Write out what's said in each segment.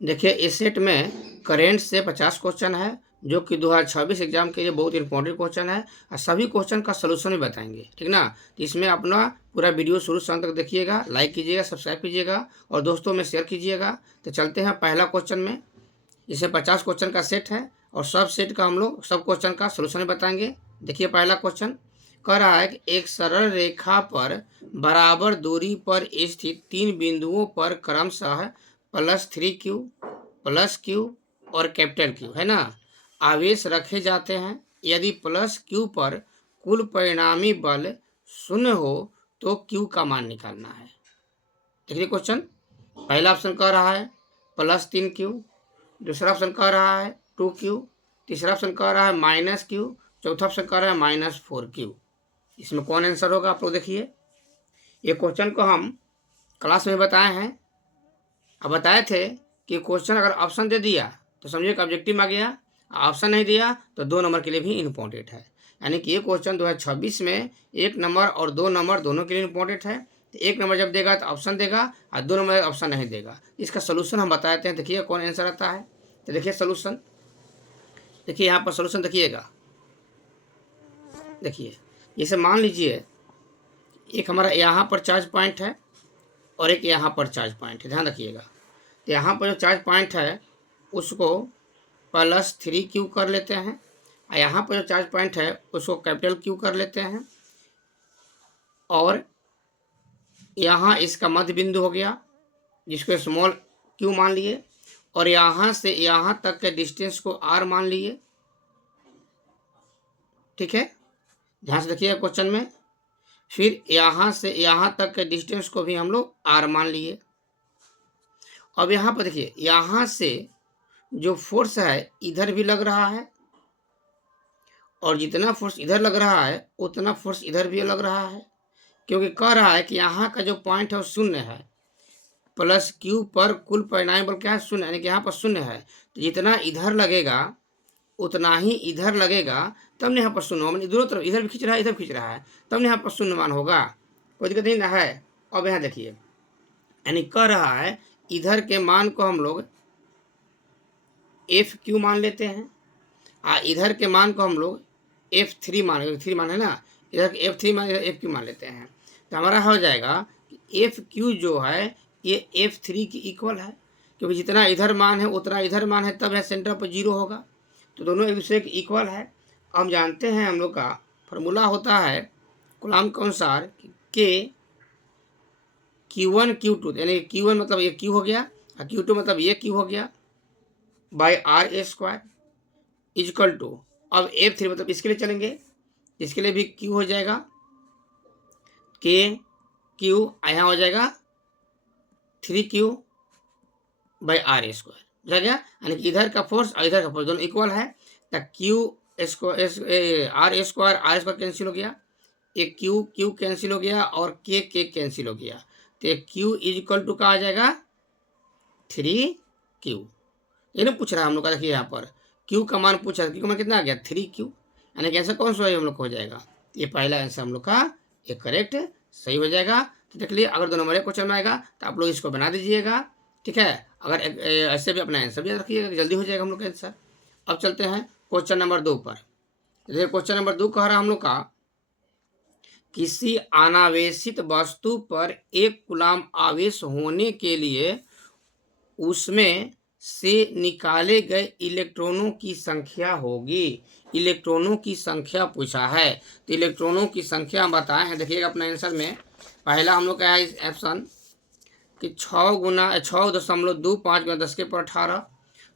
देखिए इस सेट में करेंट से 50 क्वेश्चन है, जो कि 2026 एग्जाम के लिए बहुत इंपॉर्टेंट क्वेश्चन है, और सभी क्वेश्चन का सलूशन भी बताएंगे, ठीक ना। तो इसमें अपना पूरा वीडियो शुरू से अंत तक देखिएगा, लाइक कीजिएगा, सब्सक्राइब कीजिएगा और दोस्तों में शेयर कीजिएगा। तो चलते हैं पहला क्वेश्चन में। इसमें 50 क्वेश्चन का सेट है और सब सेट का हम लोग सब क्वेश्चन का सलूशन बताएंगे। देखिए पहला क्वेश्चन कह रहा है कि एक सरल रेखा पर बराबर दूरी पर स्थित 3 बिंदुओं पर क्रमशः +3q +q और Q है ना, आवेश रखे जाते हैं। यदि +q पर कुल परिणामी बल 0 हो तो q का मान निकालना है। देखिए क्वेश्चन, पहला ऑप्शन कह रहा है +3q, दूसरा ऑप्शन कह रहा है 2q, तीसरा ऑप्शन कह रहा है -q, चौथा ऑप्शन कह रहा है -4q। इसमें कौन आंसर होगा आप लोग देखिए। ये क्वेश्चन को हम क्लास में बताए हैं। अब बताए थे कि क्वेश्चन अगर ऑप्शन दे दिया तो समझिए कि ऑब्जेक्टिव आ गया, ऑप्शन नहीं दिया तो 2 नंबर के लिए भी इम्पोर्टेंट है। यानी कि ये क्वेश्चन 2026 में 1 नंबर और 2 नंबर दोनों के लिए इम्पोर्टेंट है। तो 1 नंबर जब देगा तो ऑप्शन देगा और 2 नंबर ऑप्शन नहीं देगा। इसका सोल्यूशन हम बताते हैं, देखिए कौन आंसर आता है। तो देखिए सोल्यूशन, देखिए यहाँ पर सोल्यूशन देखिएगा। देखिए जैसे मान लीजिए एक हमारा यहाँ पर चार्ज पॉइंट है और एक यहाँ पर चार्ज पॉइंट है, ध्यान रखिएगा। तो यहाँ पर जो चार्ज पॉइंट है उसको +3q कर लेते हैं, और यहाँ पर जो चार्ज पॉइंट है उसको Q कर लेते हैं, और यहाँ इसका मध्य बिंदु हो गया जिसको स्मॉल q मान लिए, और यहाँ से यहाँ तक के डिस्टेंस को r मान लिए। ठीक है, ध्यान से देखिए क्वेश्चन में। फिर यहाँ से यहाँ तक के डिस्टेंस को भी हम लोग r मान लिए। अब यहाँ पर देखिए यहाँ से जो फोर्स है इधर भी लग रहा है, और जितना फोर्स इधर लग रहा है उतना फोर्स इधर भी लग रहा है, क्योंकि कह रहा है कि यहाँ का जो पॉइंट है वो 0 है। +q पर कुल परिणामी बल क्या है? 0, यानी कि यहाँ पर 0 है। तो जितना इधर लगेगा उतना ही इधर लगेगा, तब नहीं यहाँ पर 0 होगा। दोनों तरफ इधर भी खींच रहा है इधर खींच रहा है, तब नहीं यहाँ पर 0 मान होगा। कोई दिक्कत नहीं ना है। अब यहाँ देखिए, यानी कह रहा है इधर के मान को हम लोग FQ मान लेते हैं, इधर के मान को हम लोग F3 मान, 3 मान है ना, इधर F3 मान, इधर FQ मान लेते हैं। तो हमारा हो जाएगा कि FQ जो है ये F3 की इक्वल है, क्योंकि जितना इधर मान है उतना इधर मान है, तब है सेंटर पर 0 होगा। तो दोनों एक दूसरे के इक्वल है। हम जानते हैं हम लोग का फॉर्मूला होता है कूलॉम के अनुसार कि Q1 Q2, यानी Q1 मतलब ये Q हो गया और Q2 मतलब ये Q हो गया, बाई R² इजकल टू, अब F3 मतलब इसके लिए चलेंगे, इसके लिए भी Q हो जाएगा Q, यहाँ हो जाएगा 3Q बाई R² समझा गया। यानी कि इधर का फोर्स और इधर का फोर्स दोनों इक्वल है। तो R² कैंसिल हो गया, एक Q कैंसिल हो गया और K कैंसिल हो गया। तो Q इजकल टू का आ जाएगा 3Q। ये ना पूछ रहा है हम लोग का, देखिए यहाँ पर Q का मान पूछा, Q का मान कितना आ गया 3Q, यानी कि आंसर कौन सा हम लोग को हो जाएगा, ये पहला आंसर हम लोग का ये करेक्ट सही हो जाएगा। तो देख लिए, अगर 2 नंबर क्वेश्चन में आएगा तो आप लोग इसको बना दीजिएगा। ठीक है, अगर ऐसे भी अपना आंसर भी याद रखिएगा, जल्दी हो जाएगा हम लोग का आंसर। अब चलते हैं क्वेश्चन नंबर 2 पर। देखिए क्वेश्चन नंबर 2 कह रहा हम लोग का, किसी अनावेशित वस्तु पर 1 कूलॉम आवेश होने के लिए उसमें से निकाले गए इलेक्ट्रॉनों की संख्या होगी। इलेक्ट्रॉनों की संख्या पूछा है, तो इलेक्ट्रॉनों की संख्या हम बताए हैं। देखिएगा अपने आंसर में पहला हम लोग का है ऑप्शन कि 6.25 × 10⁻18,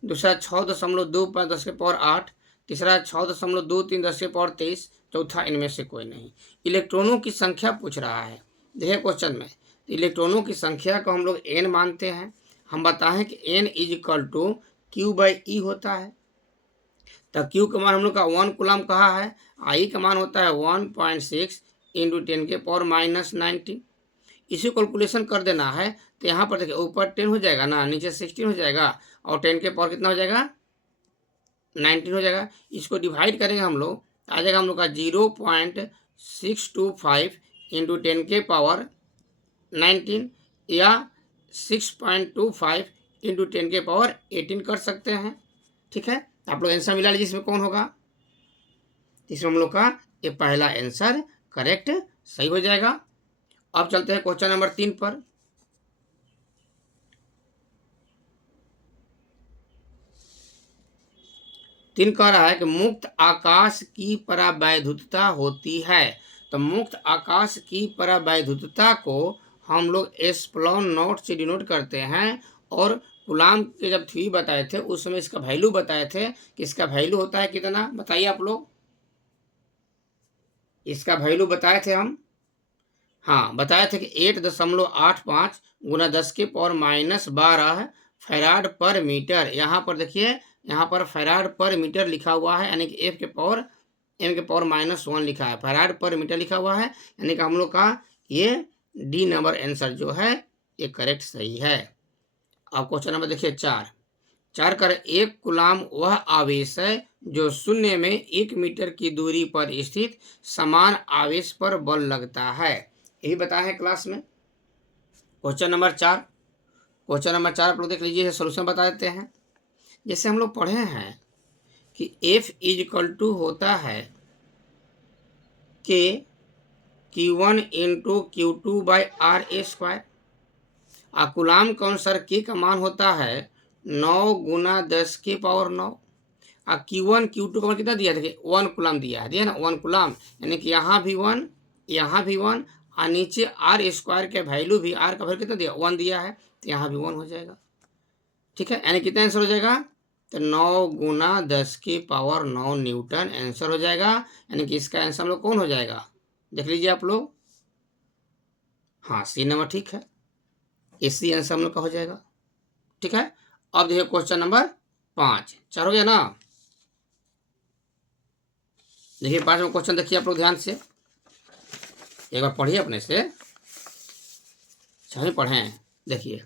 दूसरा 6.25 × 10⁸8, तीसरा 6.23 × 10⁻23, चौथा इनमें से कोई नहीं। इलेक्ट्रॉनों की संख्या पूछ रहा है। देखिए क्वेश्चन में इलेक्ट्रॉनों की संख्या को हम लोग n मानते हैं। हम बताएं कि n इजकल टू Q/E होता है। तो Q का मान हम लोग का 1 कूलॉम कहा है, I का मान होता है 1.6 × 10⁻19। इसी कैलकुलेशन कर देना है। तो यहाँ पर देखिए ऊपर 10 हो जाएगा ना, नीचे 16 हो जाएगा, और 10 के पावर कितना हो जाएगा 19 हो जाएगा। इसको डिवाइड करेंगे हम लोग, आ जाएगा हम लोग का 0.625 × 10⁻19 या 6.25 इंटू 10⁻18 कर सकते हैं। ठीक है, आप लोग आंसर मिला लीजिए इसमें कौन होगा। इसमें हम लोग का ये पहला आंसर करेक्ट सही हो जाएगा। अब चलते हैं क्वेश्चन नंबर 3 पर। तीन कह रहा है कि मुक्त आकाश की परावैद्युतता होती है। तो मुक्त आकाश की परावैद्युतता को हम लोग एप्सिलॉन नॉट से डिनोट करते हैं। और कूलाम के जब थ्योरी बताए थे उस समय इसका वैल्यू बताए थे कि इसका वैल्यू होता है कितना, बताइए आप लोग। इसका वैल्यू बताए थे हम, हाँ बताए थे कि 8.85 गुना 10⁻−12 फैराड पर मीटर। यहाँ पर देखिए, यहाँ पर फैराड पर मीटर लिखा हुआ है, यानी कि F⁻n⁻⁻1 लिखा है, फैराड पर मीटर लिखा हुआ है, यानी कि हम लोग का ये डी नंबर आंसर जो है ये करेक्ट सही है। अब क्वेश्चन नंबर देखिए 4 कर एक कूलाम वह आवेश है जो शून्य में 1 मीटर की दूरी पर स्थित समान आवेश पर बल लगता है। यही बताया है क्लास में। क्वेश्चन नंबर 4 आप लोग देख लीजिए, सोल्यूशन बता देते हैं। जैसे हम लोग पढ़े हैं कि F इज होता है Q1 इंटू Q2/r²। कूलाम का अनुसार K का मान होता है 9 गुना 10⁻9। Q1 Q2 का मान कितना दिया, देखिए 1 कूलाम दिया ना, 1 कूलाम, यानी कि यहाँ भी 1, यहाँ भी 1, और नीचे r² के वैल्यू भी, r का वैल्यू कितना दिया, 1 दिया है, तो यहाँ भी 1 हो जाएगा। ठीक है, यानी कितना आंसर हो जाएगा, तो 9 गुना 10⁻9 न्यूटन आंसर हो जाएगा। यानी कि इसका आंसर हम लोग कौन हो जाएगा, देख लीजिए आप लोग। हाँ, सी नंबर ठीक है, इसी आंसर हम लोग का हो जाएगा। ठीक है, अब देखिए क्वेश्चन नंबर 5, 4 हो गया ना। देखिए 5वां क्वेश्चन देखिए आप लोग ध्यान से, एक बार पढ़िए अपने से, सही पढ़ें। देखिए,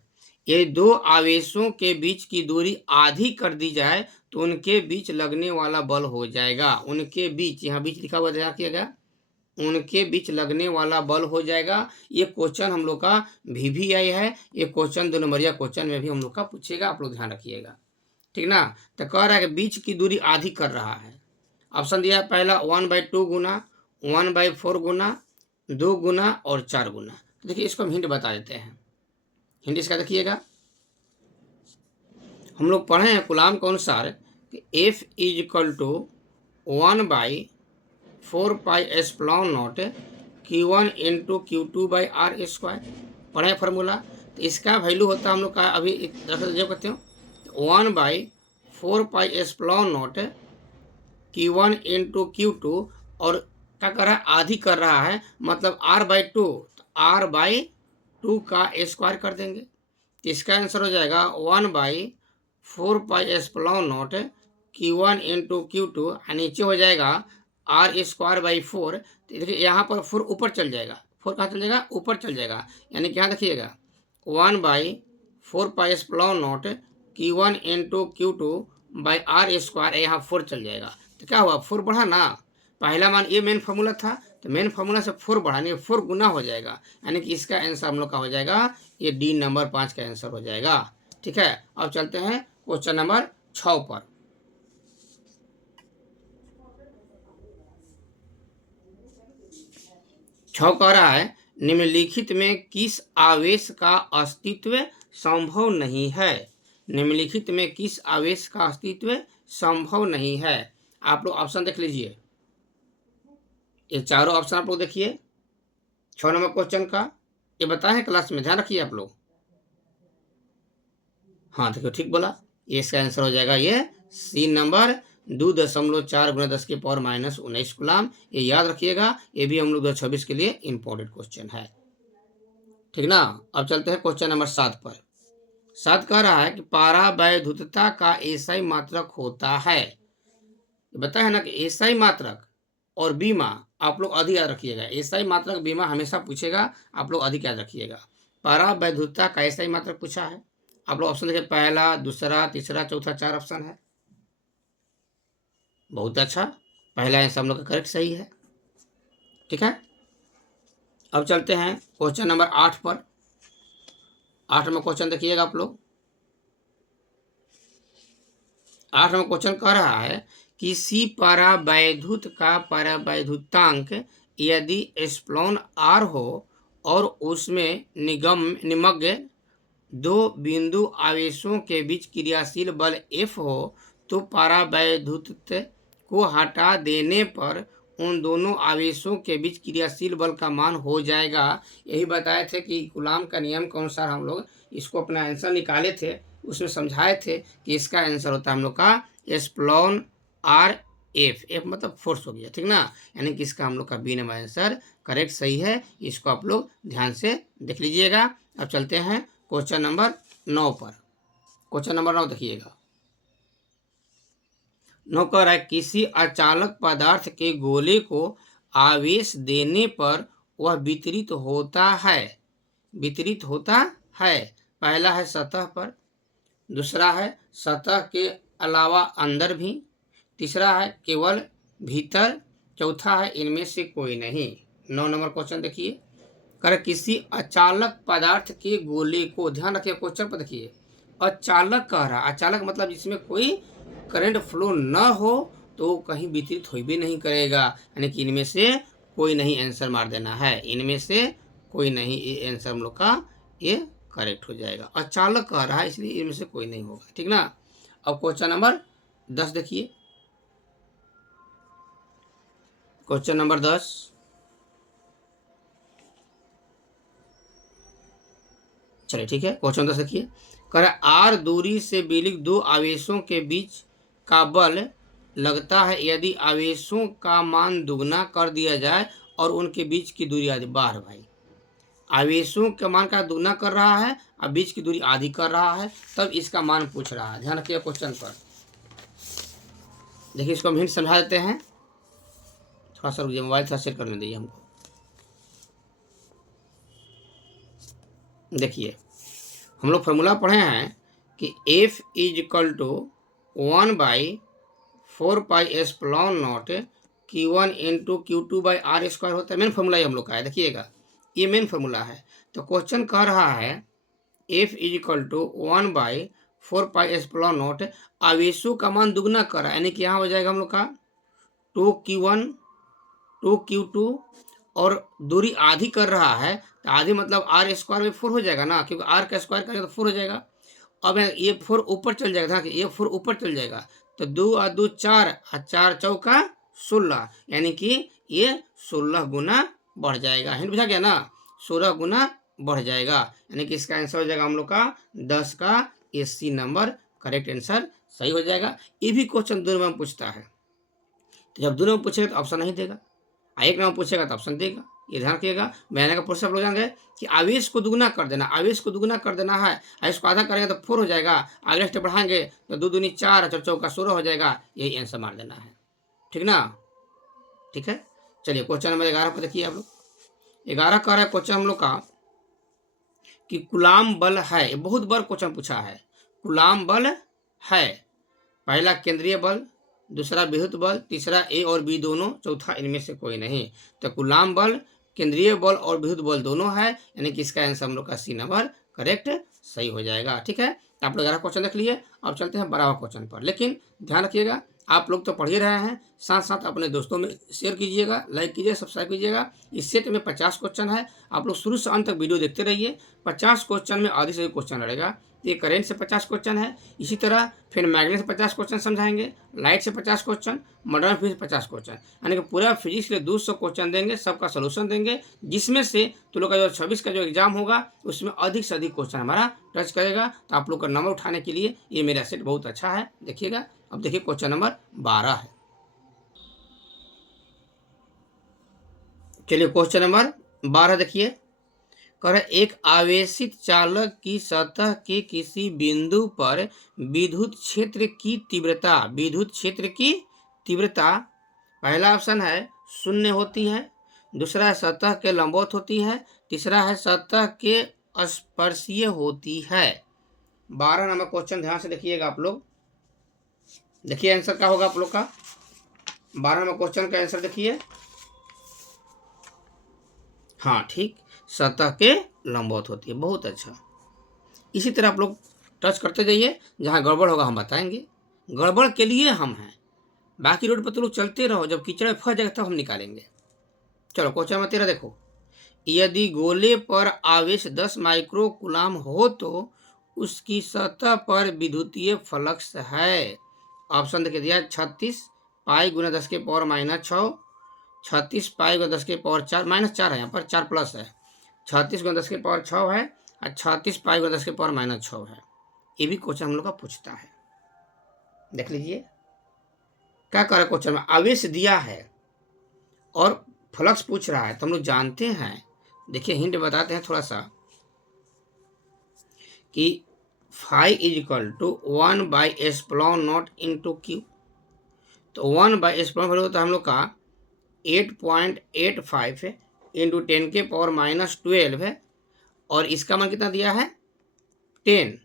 ये दो आवेशों के बीच की दूरी आधी कर दी जाए तो उनके बीच लगने वाला बल हो जाएगा। उनके बीच, यहाँ बीच लिखा हुआ ध्यान रखिएगा, उनके बीच लगने वाला बल हो जाएगा। ये क्वेश्चन हम लोग का VVI है, ये क्वेश्चन 2 नंबरिया क्वेश्चन में भी हम लोग का पूछेगा, आप लोग ध्यान रखिएगा। ठीक ना, तो कह रहा है कि बीच की दूरी आधी कर रहा है। ऑप्शन दिया है पहला 1/2 गुना, 1/4 गुना, 2 गुना और 4 गुना। देखिए इसको हम हिंट बता देते हैं। हिंट इसका देखिएगा, हम लोग पढ़े हैं कूलाम के अनुसार कि F is 1/4πε0 Q1 into Q2/r²। पढ़े फार्मूला, तो इसका वैल्यू होता है हम लोग का, अभी जो कहते हो 1/4πε0 Q1 इंटू Q2, और क्या कर रहा है, आधी कर रहा है, मतलब r/2, तो r/2 का स्क्वायर कर देंगे, तो इसका आंसर हो जाएगा 1/4πε0 Q1 इंटू Q2, नीचे हो जाएगा r²/4। तो देखिए यहाँ पर 4 ऊपर चल जाएगा, 4 कहाँ चल जाएगा, ऊपर चल जाएगा, यानी कि यहाँ देखिएगा 1/4πε0 Q1 इंटू Q2/r², यहाँ 4 चल जाएगा, तो क्या हुआ, 4 बढ़ा ना, पहला मान ये मेन फार्मूला था, तो मेन फार्मूला से 4 बढ़ाने 4 गुना हो जाएगा, यानी कि इसका आंसर हम लोग का हो जाएगा, ये डी नंबर 5 का आंसर हो जाएगा। ठीक है, अब चलते हैं क्वेश्चन नंबर 6 पर। कह रहा है निम्नलिखित में किस आवेश का अस्तित्व संभव नहीं है। निम्नलिखित में किस आवेश का अस्तित्व संभव नहीं है। आप लोग ऑप्शन देख लीजिए, ये चारों ऑप्शन आप लोग देखिए 6 नंबर क्वेश्चन का, ये बताए हैं क्लास में, ध्यान रखिए आप लोग। हाँ देखो ठीक बोला, ये इसका आंसर हो जाएगा ये सी नंबर 2.4 गुना 10⁻−19 कूलाम। ये याद रखिएगा, ये भी हम लोग 2026 के लिए इंपॉर्टेंट क्वेश्चन है। ठीक ना, अब चलते हैं क्वेश्चन नंबर 7 पर। 7 कह रहा है कि परावैद्युतता का एसआई मात्रक होता है। बताया है ना कि एसआई मात्रक और बीमा, आप लोग अधिक याद रखिएगा, एसआई मात्रक बीमा हमेशा पूछेगा, आप लोग अधिक याद रखिएगा। परावैद्युतता का एसआई मात्रक पूछा है, आप लोग ऑप्शन देखिए, पहला, दूसरा, तीसरा, चौथा, 4 ऑप्शन है। बहुत अच्छा, पहला आंसर हम लोग का करेक्ट सही है। ठीक है, अब चलते हैं क्वेश्चन नंबर 8 पर। 8 में क्वेश्चन देखिएगा आप लोग, 8 नंबर क्वेश्चन कह रहा है किसी परावैद्युत का परावैद्युतांक यदि एप्सिलॉन आर हो और उसमें निमग्न दो बिंदु आवेशों के बीच क्रियाशील बल F हो तो परावैद्युत को हटा देने पर उन दोनों आवेशों के बीच क्रियाशील बल का मान हो जाएगा। यही बताए थे कि कूलाम का नियम के अनुसार हम लोग इसको अपना आंसर निकाले थे, उसमें समझाए थे कि इसका आंसर होता है हम लोग का एप्सिलॉन आर एफ। एफ मतलब फोर्स हो गया, ठीक ना, यानी कि इसका हम लोग का बी नंबर आंसर करेक्ट सही है। इसको आप लोग ध्यान से देख लीजिएगा। अब चलते हैं क्वेश्चन नंबर 9 पर। क्वेश्चन नंबर 9 देखिएगा। 9 कह रहा है किसी अचालक पदार्थ के गोले को आवेश देने पर वह वितरित होता है। वितरित होता है, पहला है सतह पर, दूसरा है सतह के अलावा अंदर भी, तीसरा है केवल भीतर, चौथा है इनमें से कोई नहीं। 9 नंबर क्वेश्चन देखिए। कर किसी अचालक पदार्थ के गोले को, ध्यान रखिए क्वेश्चन पर देखिए, अचालक कह रहा, अचालक मतलब जिसमें कोई करंट फ्लो न हो तो कहीं वितरित हो भी नहीं करेगा, यानी कि इनमें से कोई नहीं, आंसर मार देना है, इनमें से कोई नहीं, ये आंसर हम लोग का ये करेक्ट हो जाएगा। अचालक कह रहा है इसलिए इनमें से कोई नहीं होगा, ठीक ना। अब क्वेश्चन नंबर 10 देखिए। क्वेश्चन नंबर 10, चलिए ठीक है, क्वेश्चन 10 देखिए। कर आर दूरी से विलिक दो आवेशों के बीच का बल लगता है यदि आवेशों का मान दुगना कर दिया जाए और उनके बीच की दूरी आधी। बाहर भाई, आवेशों के मान का दुगना कर रहा है और बीच की दूरी आधी कर रहा है, तब इसका मान पूछ रहा है। ध्यान रखिए क्वेश्चन पर। देखिए इसको हम हिंट समझा देते हैं। थोड़ा सा रुकिए, मोबाइल थोड़ा सेट करने दीजिए हमको। देखिए हम लोग फॉर्मूला पढ़े हैं कि F is equal to 1/4 epsilon naught Q1 into Q2 by r square होता है। मेन फॉर्मूला ये हम लोग का है, देखिएगा ये मेन फॉर्मूला है। तो क्वेश्चन कह रहा है F is equal to 1/4 epsilon naught, आवेशों का मान दुगना कर रहा है, यानी कि यहाँ हो जाएगा हम लोग का 2Q1 2Q2 और दूरी आधी कर रहा है, तो आधी मतलब आर स्क्वायर में 4 हो जाएगा ना, क्योंकि आर का स्क्वायर करेगा तो 4 हो जाएगा। अब ये 4 ऊपर चल जाएगा, कि ये 4 ऊपर चल जाएगा, तो 2 और 2 4 और 4 चौका 16, यानी कि ये 16 गुना बढ़ जाएगा। हिंट बुझा गया ना, 16 गुना बढ़ जाएगा, यानी कि इसका आंसर हो जाएगा हम लोग का 10 का AC नंबर करेक्ट आंसर सही हो जाएगा। ये भी क्वेश्चन दोनों में पूछता है, तो जब दोनों में पूछेगा तो ऑप्शन नहीं देगा, एक नंबर पूछेगा तो ऑप्शन देगा। ये ध्यान रखिएगा। मैंने का प्रोसेस लोग जान गए कि आवेश को दुगना कर देना, आवेश को दुगना कर देना है, आवेश को आधा करेंगे तो 4 हो जाएगा, अगले स्टेप बढ़ाएंगे तो 2 दूनी 4 और चौका 16 हो जाएगा, यही आंसर मार देना है, ठीक ना। ठीक है, चलिए क्वेश्चन नंबर 11 पर देखिए आप लोग। 11 कह रहा है क्वेश्चन हम लोग का कि कूलाम बल है, बहुत बार क्वेश्चन पूछा है। कूलाम बल है, पहला केंद्रीय बल, दूसरा विद्युत बल, तीसरा ए और बी दोनों, चौथा इनमें से कोई नहीं। तो कूलाम बल, केंद्रीय बल और विद्युत बल दोनों है, यानी कि इसका आंसर हम लोग का C नंबर करेक्ट सही हो जाएगा। ठीक है, तो आप लोग 11 क्वेश्चन देख लिए। अब चलते हैं 12वां क्वेश्चन पर, लेकिन ध्यान रखिएगा आप लोग तो पढ़ ही रहे हैं, साथ साथ अपने दोस्तों में शेयर कीजिएगा, लाइक कीजिए, सब्सक्राइब कीजिएगा। इस सेट में 50 क्वेश्चन है, आप लोग शुरू से अंत तक वीडियो देखते रहिए। 50 क्वेश्चन में आधे से क्वेश्चन लड़ेगा, ये करेंट से 50 क्वेश्चन है, इसी तरह फिर मैग्नेट से 50 क्वेश्चन समझाएंगे, लाइट से 50 क्वेश्चन, मॉडर्न फिजिक्स 50 क्वेश्चन, यानी कि पूरा फिजिक्स के लिए 200 क्वेश्चन देंगे, सबका सोल्यूशन देंगे, जिसमें से तो लोग का जो 26 का जो एग्जाम होगा उसमें अधिक से अधिक क्वेश्चन हमारा टच करेगा। तो आप लोग का नंबर उठाने के लिए ये मेरा सेट बहुत अच्छा है, देखिएगा। अब देखिए क्वेश्चन नंबर 12 है। चलिए क्वेश्चन नंबर 12 देखिए, कर एक आवेशित चालक की सतह के किसी बिंदु पर विद्युत क्षेत्र की तीव्रता, विद्युत क्षेत्र की तीव्रता, पहला ऑप्शन है 0 होती है, दूसरा है सतह के लंबवत होती है, तीसरा है सतह के स्पर्शीय होती है। 12 नंबर क्वेश्चन ध्यान से देखिएगा आप लोग, देखिए आंसर क्या होगा आप लोग का। 12 नंबर क्वेश्चन का आंसर देखिए, हाँ ठीक, सतह के लंबवत होती है, बहुत अच्छा। इसी तरह आप लोग टच करते जाइए, जहाँ गड़बड़ होगा हम बताएंगे। गड़बड़ के लिए हम हैं, बाकी रोड पर तो लोग चलते रहो, जब कीचड़ में फंस जाएगा तब हम निकालेंगे। चलो क्वेश्चन नंबर 13 देखो, यदि गोले पर आवेश 10 माइक्रो कूलाम हो तो उसकी सतह पर विद्युतीय फ्लक्स है। ऑप्शन देखिए दिया 36 पाई गुना 10 के पावर -6, 36 पाई गुना 10 के पावर 4 -4 है, यहाँ पर 4 प्लस है, 36 गुना 10 के पावर 6 है और 36 पाई गुना 10 के पावर -6 है। ये भी क्वेश्चन हम लोग का पूछता है, देख लीजिए क्या कर रहा है क्वेश्चन में, आवेश दिया है और फ्लक्स पूछ रहा है, तो हम लोग जानते हैं, देखिए हिंट बताते हैं थोड़ा सा कि phi is equal to 1/ε0 into q. तो 1/ε वैल्यू होता है हम लोग का 8.85 है इंटू 10 के पावर -12 है, और इसका मान कितना दिया है 10,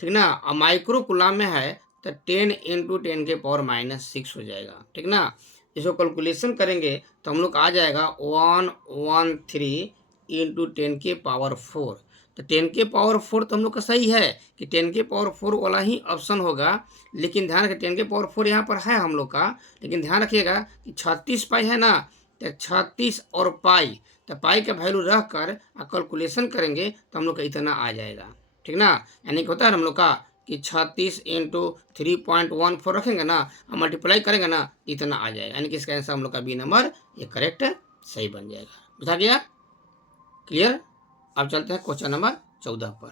ठीक ना। और माइक्रो कूलाम में है तो 10 इंटू 10 के पावर -6 हो जाएगा, ठीक ना। इसको कैलकुलेशन करेंगे तो हम लोग आ जाएगा 113 इंटू 10 के पावर 4। तो 10 के पावर 4 तो हम लोग का सही है कि 10 के पावर 4 वाला ही ऑप्शन होगा, लेकिन ध्यान रखिए 10 के पावर 4 यहाँ पर है हम लोग का, लेकिन ध्यान रखिएगा कि 36 पाई है ना, तो 36 और पाई, तो पाई का वैल्यू रख कर कैलकुलेशन करेंगे तो हम लोग का इतना आ जाएगा, ठीक ना। यानी कि होता है हम लोग का कि 36 इंटू 3.14 रखेंगे ना और मल्टीप्लाई करेंगे ना, इतना आ जाएगा, यानी कि इसका आंसर हम लोग का बी नंबर ये करेक्ट सही बन जाएगा। बुझा गया, क्लियर। अब चलते हैं क्वेश्चन नंबर 14 पर।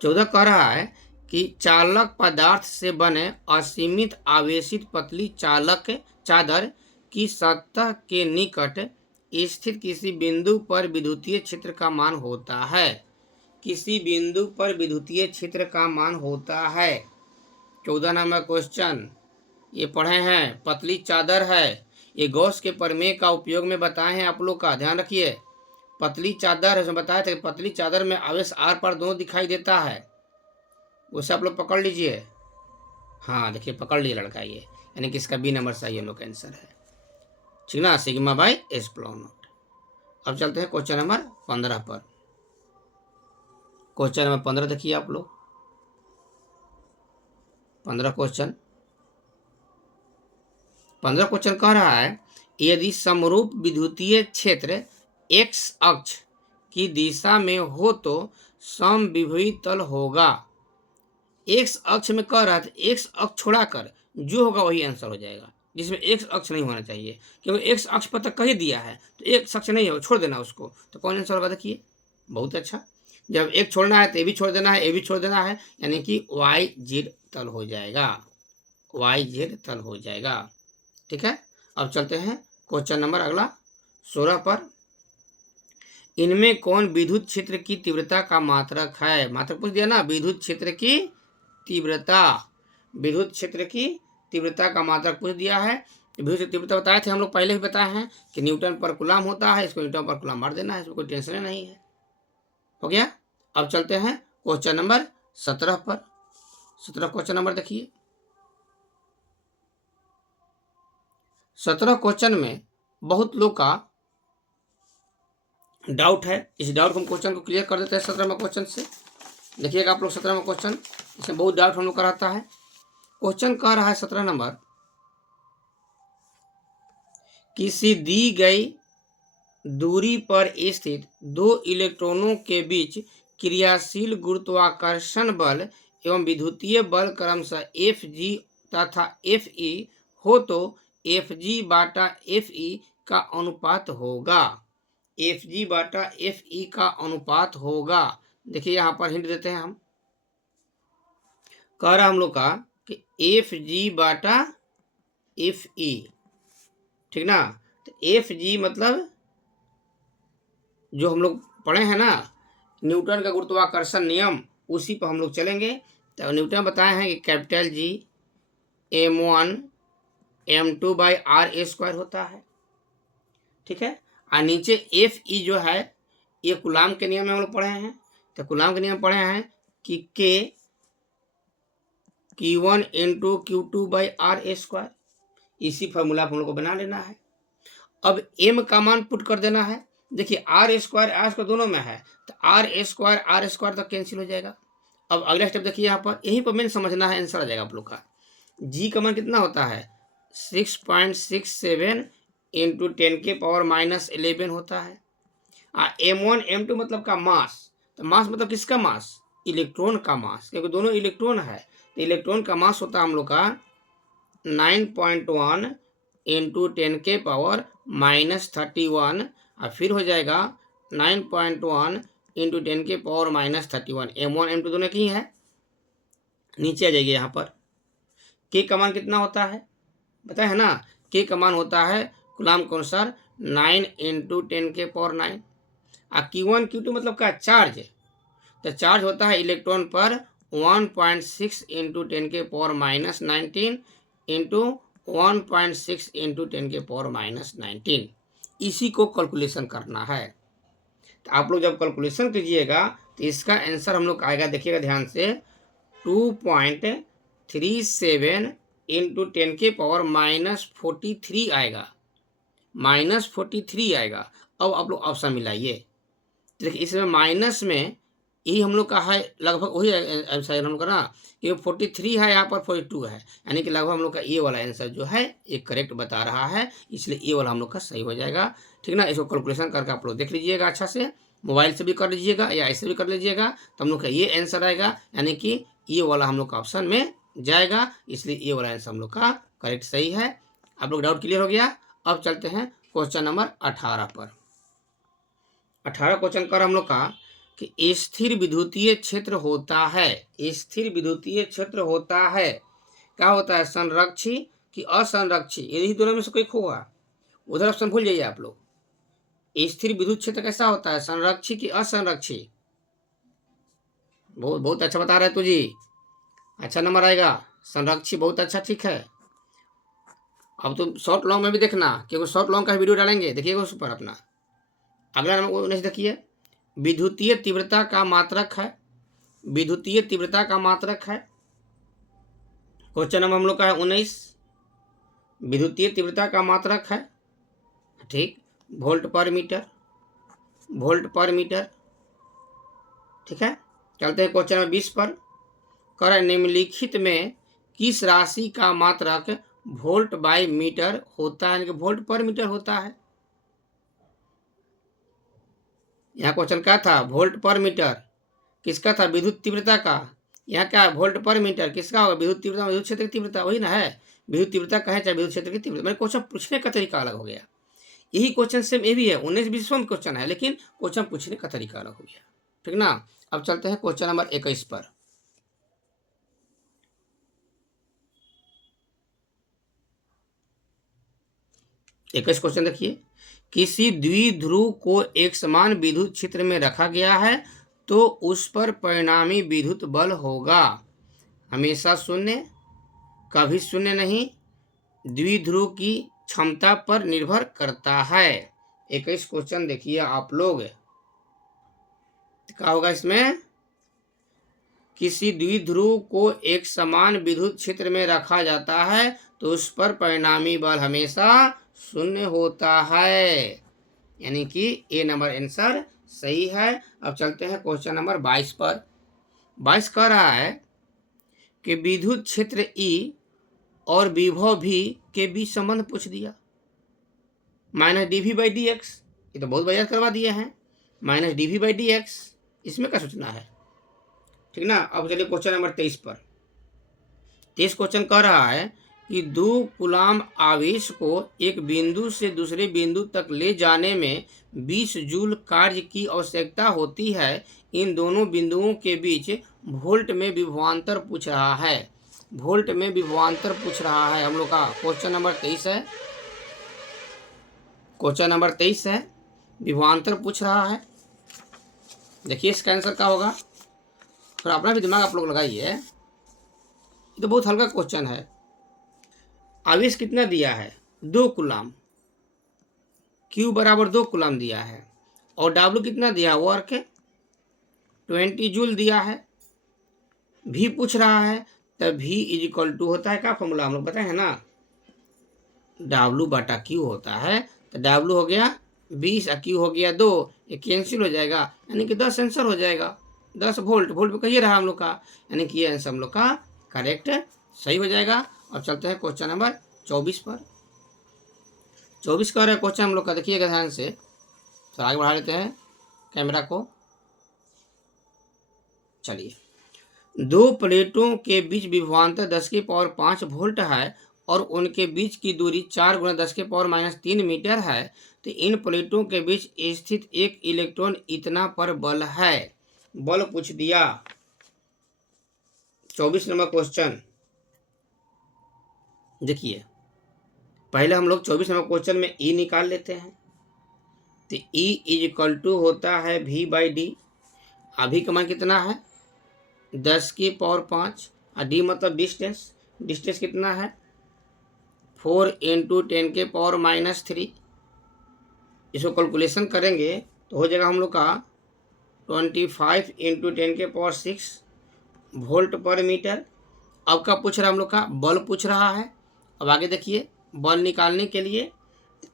14 कह रहा है कि चालक पदार्थ से बने असीमित आवेशित पतली चालक चादर की सतह के निकट स्थित किसी बिंदु पर विद्युतीय क्षेत्र का मान होता है। किसी बिंदु पर विद्युतीय क्षेत्र का मान होता है। 14 नंबर क्वेश्चन ये पढ़े हैं, पतली चादर है, ये गॉस के प्रमेय का उपयोग में बताए हैं आप लोग का, ध्यान रखिए। पतली चादर है, बताया था पतली चादर में आवेश आर पार दोनों दिखाई देता है, उसे आप लोग पकड़ लीजिए। हाँ देखिए पकड़ लिया लड़का ये, यानी कि इसका बी नंबर सही हम लोग का आंसर है, ठीक ना, सिग्मा बाई एप्सिलॉन। अब चलते हैं क्वेश्चन नंबर 15 पर। क्वेश्चन नंबर 15 देखिए आप लोग, 15 क्वेश्चन कह रहा है यदि समरूप विद्युतीय क्षेत्र x अक्ष की दिशा में हो तो समविभवी तल होगा। x अक्ष में कह रहा था, x अक्ष छोड़ाकर जो होगा वही आंसर हो जाएगा, जिसमें x अक्ष नहीं होना चाहिए, क्योंकि x अक्ष पर तक कह दिया है तो x अक्ष नहीं हो, छोड़ देना उसको, तो कौन आंसर होगा देखिए। बहुत अच्छा, जब एक छोड़ना है तो ये भी छोड़ देना है, ये भी छोड़ देना है, यानी कि YZ तल हो जाएगा, YZ तल हो जाएगा, ठीक है। अब चलते हैं क्वेश्चन नंबर अगला 16 पर। इनमें कौन विद्युत क्षेत्र की तीव्रता का मात्रक है। मात्रक पूछ दिया ना, विद्युत क्षेत्र की तीव्रता, विद्युत क्षेत्र की तीव्रता का मात्रक पूछ दिया है। विद्युत तीव्रता बताए थे हम लोग, पहले ही बताए हैं कि न्यूटन पर कूलाम होता है, इसको न्यूटन पर कूलाम मार देना है, इसमें कोई टेंशन नहीं है, हो गया। अब चलते हैं क्वेश्चन नंबर 17 पर। 17 क्वेश्चन नंबर देखिए, 17 क्वेश्चन में बहुत लोग का डाउट है, इस डाउट को हम क्वेश्चन को क्लियर कर देते हैं 17वें क्वेश्चन से। देखिएगा आप लोग 17वां क्वेश्चन, इसमें बहुत डाउट हम लोग का रहता है। क्वेश्चन कह रहा है 17 नंबर, किसी दी गई दूरी पर स्थित दो इलेक्ट्रॉनों के बीच क्रियाशील गुरुत्वाकर्षण बल एवं विद्युतीय बल क्रमशः Fg तथा Fe हो तो Fg/Fe का अनुपात होगा। Fg/Fe का अनुपात होगा। देखिए यहाँ पर हिंट देते हैं हम, कह रहा हम लोग का कि Fg/Fe, ठीक ना। तो Fg मतलब जो हम लोग पढ़े हैं ना न्यूटन का गुरुत्वाकर्षण नियम, उसी पर हम लोग चलेंगे। तो न्यूटन बताए हैं कि कैपिटल G m1 m2/r² होता है, ठीक है। और नीचे Fe जो है ये कूलाम के नियम में हम लोग पढ़े हैं, तो कूलाम के नियम पढ़े हैं कि K Q1 × Q2/r², इसी फॉर्मूला हम लोग को बना लेना है। अब m का मान पुट कर देना है। देखिए r² दोनों में है, तो r² तक कैंसिल हो जाएगा, अब अगला स्टेप देखिए, यहाँ पर यहीं पर मेन समझना है, आंसर आ जाएगा आप लोग का। जी का मान कितना होता है 6.67 इंटू 10⁻⁻11 होता है। M1 M2 मतलब का मास, तो मास मतलब किसका मास, इलेक्ट्रॉन का मास, क्योंकि दोनों इलेक्ट्रॉन है, तो इलेक्ट्रॉन का मास होता है हम लोग का 9.1 इंटू 10⁻31 और फिर हो जाएगा 9.1 इंटू 10⁻31। M1 M2 दोनों की है। नीचे आ जाइए, यहाँ पर के का मान कितना होता है बताए है ना, के का मान होता है कूलाम के अनुसार 9 इंटू 10⁻9। Q1 Q2 मतलब का चार्ज, तो चार्ज होता है इलेक्ट्रॉन पर 1.6 इंटू 10⁻19 इंटू 1.6 इंटू 10⁻19। इसी को कैलकुलेशन करना है। तो आप लोग जब कैलकुलेशन कीजिएगा तो इसका आंसर हम लोग आएगा, देखिएगा ध्यान से, 2.37 इंटू 10⁻43 आएगा, -43 आएगा। अब आप लोग ऑप्शन मिलाइए, देखिए इसमें माइनस में यही हम लोग का है, लगभग वही आंसर हम लोग का ना, कि 43 है, यहाँ पर 42 है, यानी कि लगभग हम लोग का ये वाला आंसर जो है ये करेक्ट बता रहा है, इसलिए ये वाला हम लोग का सही हो जाएगा। ठीक ना, इसको कैलकुलेशन करके आप लोग देख लीजिएगा, अच्छा से मोबाइल से भी कर लीजिएगा या ऐसे भी कर लीजिएगा, तो हम लोग का ये आंसर आएगा, यानी कि ये वाला हम लोग का ऑप्शन में जाएगा, इसलिए ये वाला आंसर हम लोग का करेक्ट सही है। आप लोग डाउट क्लियर हो गया। अब चलते हैं क्वेश्चन नंबर 18 पर। 18 क्वेश्चन कर हम लोग का कि स्थिर विद्युतीय क्षेत्र होता है, स्थिर विद्युतीय क्षेत्र होता है, क्या होता है, संरक्षी कि असंरक्षी, यदि दोनों में से कोई होगा, उधर ऑप्शन भूल जाइए आप लोग। स्थिर विद्युत क्षेत्र कैसा होता है, संरक्षी कि असंरक्षी, बहुत बहुत अच्छा बता रहे तो जी, अच्छा नंबर आएगा, संरक्षी, बहुत अच्छा, ठीक है। अब तो शॉर्ट लॉन्ग में भी देखना, क्योंकि शॉर्ट लॉन्ग का वीडियो डालेंगे, देखिएगा उस पर अपना। अगला नंबर 19 देखिए, विद्युतीय तीव्रता का मात्रक है, विद्युतीय तीव्रता का मात्रक है। क्वेश्चन नंबर हम लोग का है 19, विद्युतीय तीव्रता का मात्रक है, ठीक, वोल्ट पर मीटर, वोल्ट पर मीटर, ठीक है। चलते हैं क्वेश्चन नंबर 20 पर। कर निम्नलिखित में किस राशि का मात्रक वोल्ट बाय मीटर होता है, यानी कि वोल्ट पर मीटर होता है। यहाँ क्वेश्चन क्या था, वोल्ट पर मीटर किसका था, विद्युत तीव्रता का। यहाँ क्या है, वोल्ट पर मीटर किसका होगा, विद्युत तीव्रता, विद्युत क्षेत्र की तीव्रता, वही ना है, विद्युत तीव्रता कहे चाहे विद्युत क्षेत्र की तीव्रता। मैंने क्वेश्चन पूछने का तरीका अलग हो गया, यही क्वेश्चन सेम ये भी है, 19-20 में क्वेश्चन है, लेकिन क्वेश्चन पूछने का तरीका अलग हो गया, ठीक ना। अब चलते हैं क्वेश्चन नंबर 21 पर। इक्कीस क्वेश्चन देखिए, किसी द्विध्रुव को एक समान विद्युत क्षेत्र में रखा गया है तो उस पर परिणामी विद्युत बल होगा हमेशा शून्य, कभी शून्य नहीं, द्विध्रुव की क्षमता पर निर्भर करता है। 21 क्वेश्चन देखिए आप लोग, क्या होगा इसमें, किसी द्विध्रुव को एक समान विद्युत क्षेत्र में रखा जाता है तो उस पर परिणामी बल हमेशा शून्य होता है, यानी कि ए नंबर आंसर सही है। अब चलते हैं क्वेश्चन नंबर 22 पर। 22 कह रहा है कि विद्युत क्षेत्र ई और विभव भी के बीच संबंध पूछ दिया, -dV/dx, ये तो बहुत बढ़िया करवा दिए हैं, -dV/dx, इसमें क्या सोचना है, ठीक ना। अब चलिए क्वेश्चन नंबर 23 पर। 23 क्वेश्चन कह रहा है कि 2 कूलाम आवेश को एक बिंदु से दूसरे बिंदु तक ले जाने में 20 जूल कार्य की आवश्यकता होती है, इन दोनों बिंदुओं के बीच वोल्ट में विभवांतर पूछ रहा है, वोल्ट में विभवांतर पूछ रहा है हम लोग का। क्वेश्चन नंबर 23 है, क्वेश्चन नंबर 23 है, विभवांतर पूछ रहा है। देखिए इसका आंसर क्या होगा, थोड़ा अपना भी दिमाग आप लोग लगाइए, ये तो बहुत हल्का क्वेश्चन है। आवेश कितना दिया है, 2 कूलाम, Q बराबर 2 कूलाम दिया है, और W कितना दिया, वर्क 20 जूल दिया है। V पूछ रहा है, तो V = होता है, क्या फॉर्मूला हम लोग बताए हैं ना, W/Q होता है, तो W हो गया 20 और Q हो गया 2, ये कैंसिल हो जाएगा, यानी कि 10 आंसर हो जाएगा। 10 वोल्ट, वोल्ट पे कहिए रहा हम लोग का, यानी कि ये आंसर हम लोग का करेक्ट सही हो जाएगा। अब चलते हैं क्वेश्चन नंबर 24 पर। 24 का है क्वेश्चन हम लोग का, देखिएगा ध्यान से, तो आगे बढ़ा लेते हैं कैमरा को। चलिए, दो प्लेटों के बीच विभवांतर 10 की पावर 5 वोल्ट है और उनके बीच की दूरी 4 गुना 10 की पावर -3 मीटर है, तो इन प्लेटों के बीच स्थित एक इलेक्ट्रॉन इतना पर बल है। बल पूछ दिया। 24 नंबर क्वेश्चन देखिए, पहले हम लोग 24 नंबर क्वेश्चन में ई निकाल लेते हैं। तो ई इज इक्वल टू होता है वी बाई डी। अभी का मान कितना है 10 की पावर 5 और डी मतलब डिस्टेंस, डिस्टेंस कितना है 4 इंटू 10 के पावर -3। इसको कैलकुलेशन करेंगे तो हो जाएगा हम लोग का 25 इंटू 10 के पावर 6 वोल्ट पर मीटर। अब का पूछ रहा है हम लोग का, बल पूछ रहा है। अब आगे देखिए, बल निकालने के लिए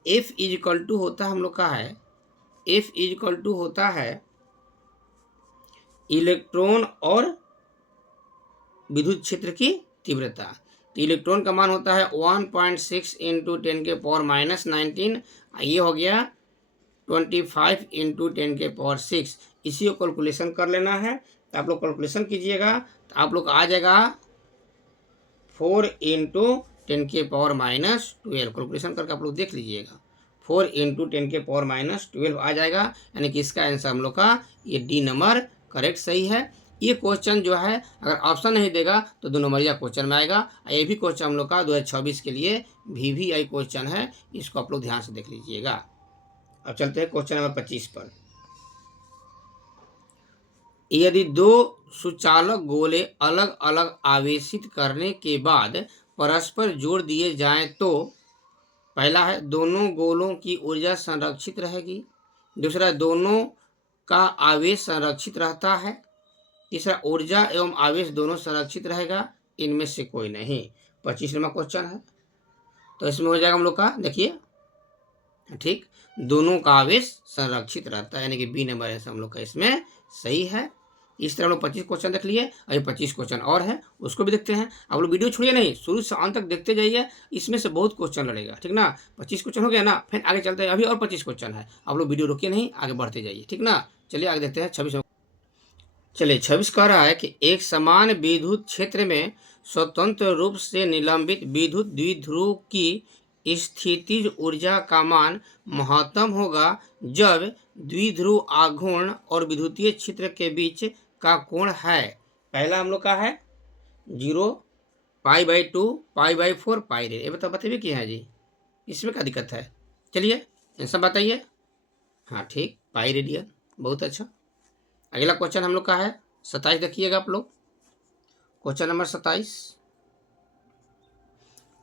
एफ इज इक्वल टू होता है हम लोग का है, एफ इज इक्वल टू होता है इलेक्ट्रॉन और विद्युत क्षेत्र की तीव्रता। तो इलेक्ट्रॉन का मान होता है 1.6 इंटू 10 के पावर -19, ये हो गया 25 इंटू 10 के पावर 6। इसी को कैलकुलेशन कर लेना है। तो आप लोग कैलकुलेशन कीजिएगा तो आप लोग आ जाएगा 4 इंटू 10 के पावर -12। कैलकुलेशन करके आप लोग देख लीजिएगा, 4 इंटू 10 के पावर -12 आ जाएगा, यानी कि इसका आंसर हम लोग का ये डी नंबर करेक्ट सही है। ये क्वेश्चन जो है अगर ऑप्शन नहीं देगा तो 2 नंबरिया क्वेश्चन में आएगा। ये भी क्वेश्चन हम लोग का 2026 के लिए VVI क्वेश्चन है, इसको आप लोग ध्यान से देख लीजिएगा। अब चलते हैं क्वेश्चन नंबर 25 पर। यदि दो सुचालक गोले अलग अलग आवेशित करने के बाद परस्पर जोड़ दिए जाएं तो पहला है दोनों गोलों की ऊर्जा संरक्षित रहेगी, दूसरा दोनों का आवेश संरक्षित रहता है, तीसरा ऊर्जा एवं आवेश दोनों संरक्षित रहेगा, इनमें से कोई नहीं। 25 नंबर क्वेश्चन है, तो इसमें हो जाएगा हम लोग का, देखिए ठीक, दोनों का आवेश संरक्षित रहता है, यानी कि बी नंबर है हम लोग का इसमें सही है। इस तरह हम लोग 25 क्वेश्चन देख लिए। अभी 25 क्वेश्चन और है, उसको भी देखते हैं। आप लोग वीडियो छोड़िए नहीं, शुरू से अंत तक देखते जाइए, इसमें से बहुत क्वेश्चन लड़ेगा, ठीक ना। 25 क्वेश्चन हो गया ना, फिर आगे चलते हैं, अभी और 25 क्वेश्चन है, आप लोग वीडियो रोकिए नहीं, आगे बढ़ते जाइए, ठीक ना। चलिए आगे देखते हैं 26। चलिए 26 कह रहा है कि एक समान विद्युत क्षेत्र में स्वतंत्र रूप से निलंबित विद्युत द्विध्रुव की स्थितिज ऊर्जा का मान महत्तम होगा जब द्विध्रुव आघूर्ण और विद्युतीय क्षेत्र के बीच का कोण है। पहला हम लोग का है 0, π/2, π/4, पाई रे। ये बताइए क्या है जी, इसमें क्या दिक्कत है। चलिए आंसर बताइए। हाँ ठीक, पाई रेडियन, बहुत अच्छा। अगला क्वेश्चन हम लोग का है 27, देखिएगा आप लोग। क्वेश्चन नंबर 27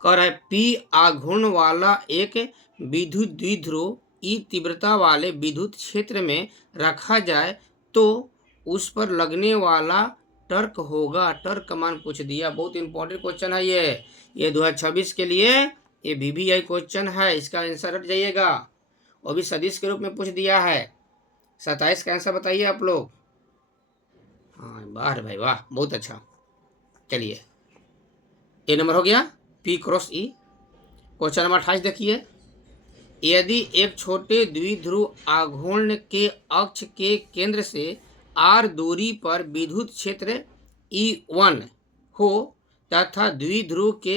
कह रहा है पी आघूर्ण वाला एक विद्युत द्विध्रुव ई तीव्रता वाले विद्युत क्षेत्र में रखा जाए तो उस पर लगने वाला टर्क होगा। टर्क का मान पूछ दिया, बहुत इंपॉर्टेंट क्वेश्चन है ये 2026 के लिए ये VVI क्वेश्चन है, इसका आंसर रट जाइएगा। वो भी सदिश के रूप में पूछ दिया है। 27 का आंसर बताइए आप लोग। हाँ वाह भाई वाह, बहुत अच्छा। चलिए ए नंबर हो गया P cross E। Question number 28 देखिए, यदि एक छोटे द्विध्रुव आघूर्ण के अक्ष के केंद्र से r दूरी पर विद्युत क्षेत्र E1 हो तथा द्विध्रुव के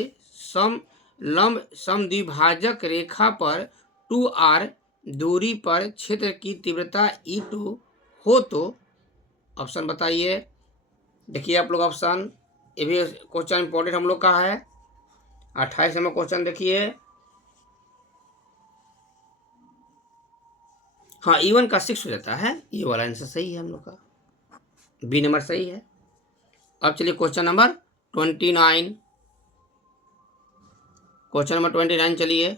लंब समद्विभाजक रेखा पर 2r दूरी पर क्षेत्र की तीव्रता E2 हो तो ऑप्शन बताइए। देखिए आप लोग ऑप्शन, ये भी क्वेश्चन इंपॉर्टेंट हम लोग का है। 28 नंबर क्वेश्चन देखिए, हाँ E1 का 6 हो जाता है, ये वाला आंसर सही है हम लोग का, बी नंबर सही है। अब चलिए क्वेश्चन नंबर 29। क्वेश्चन नंबर 29 चलिए,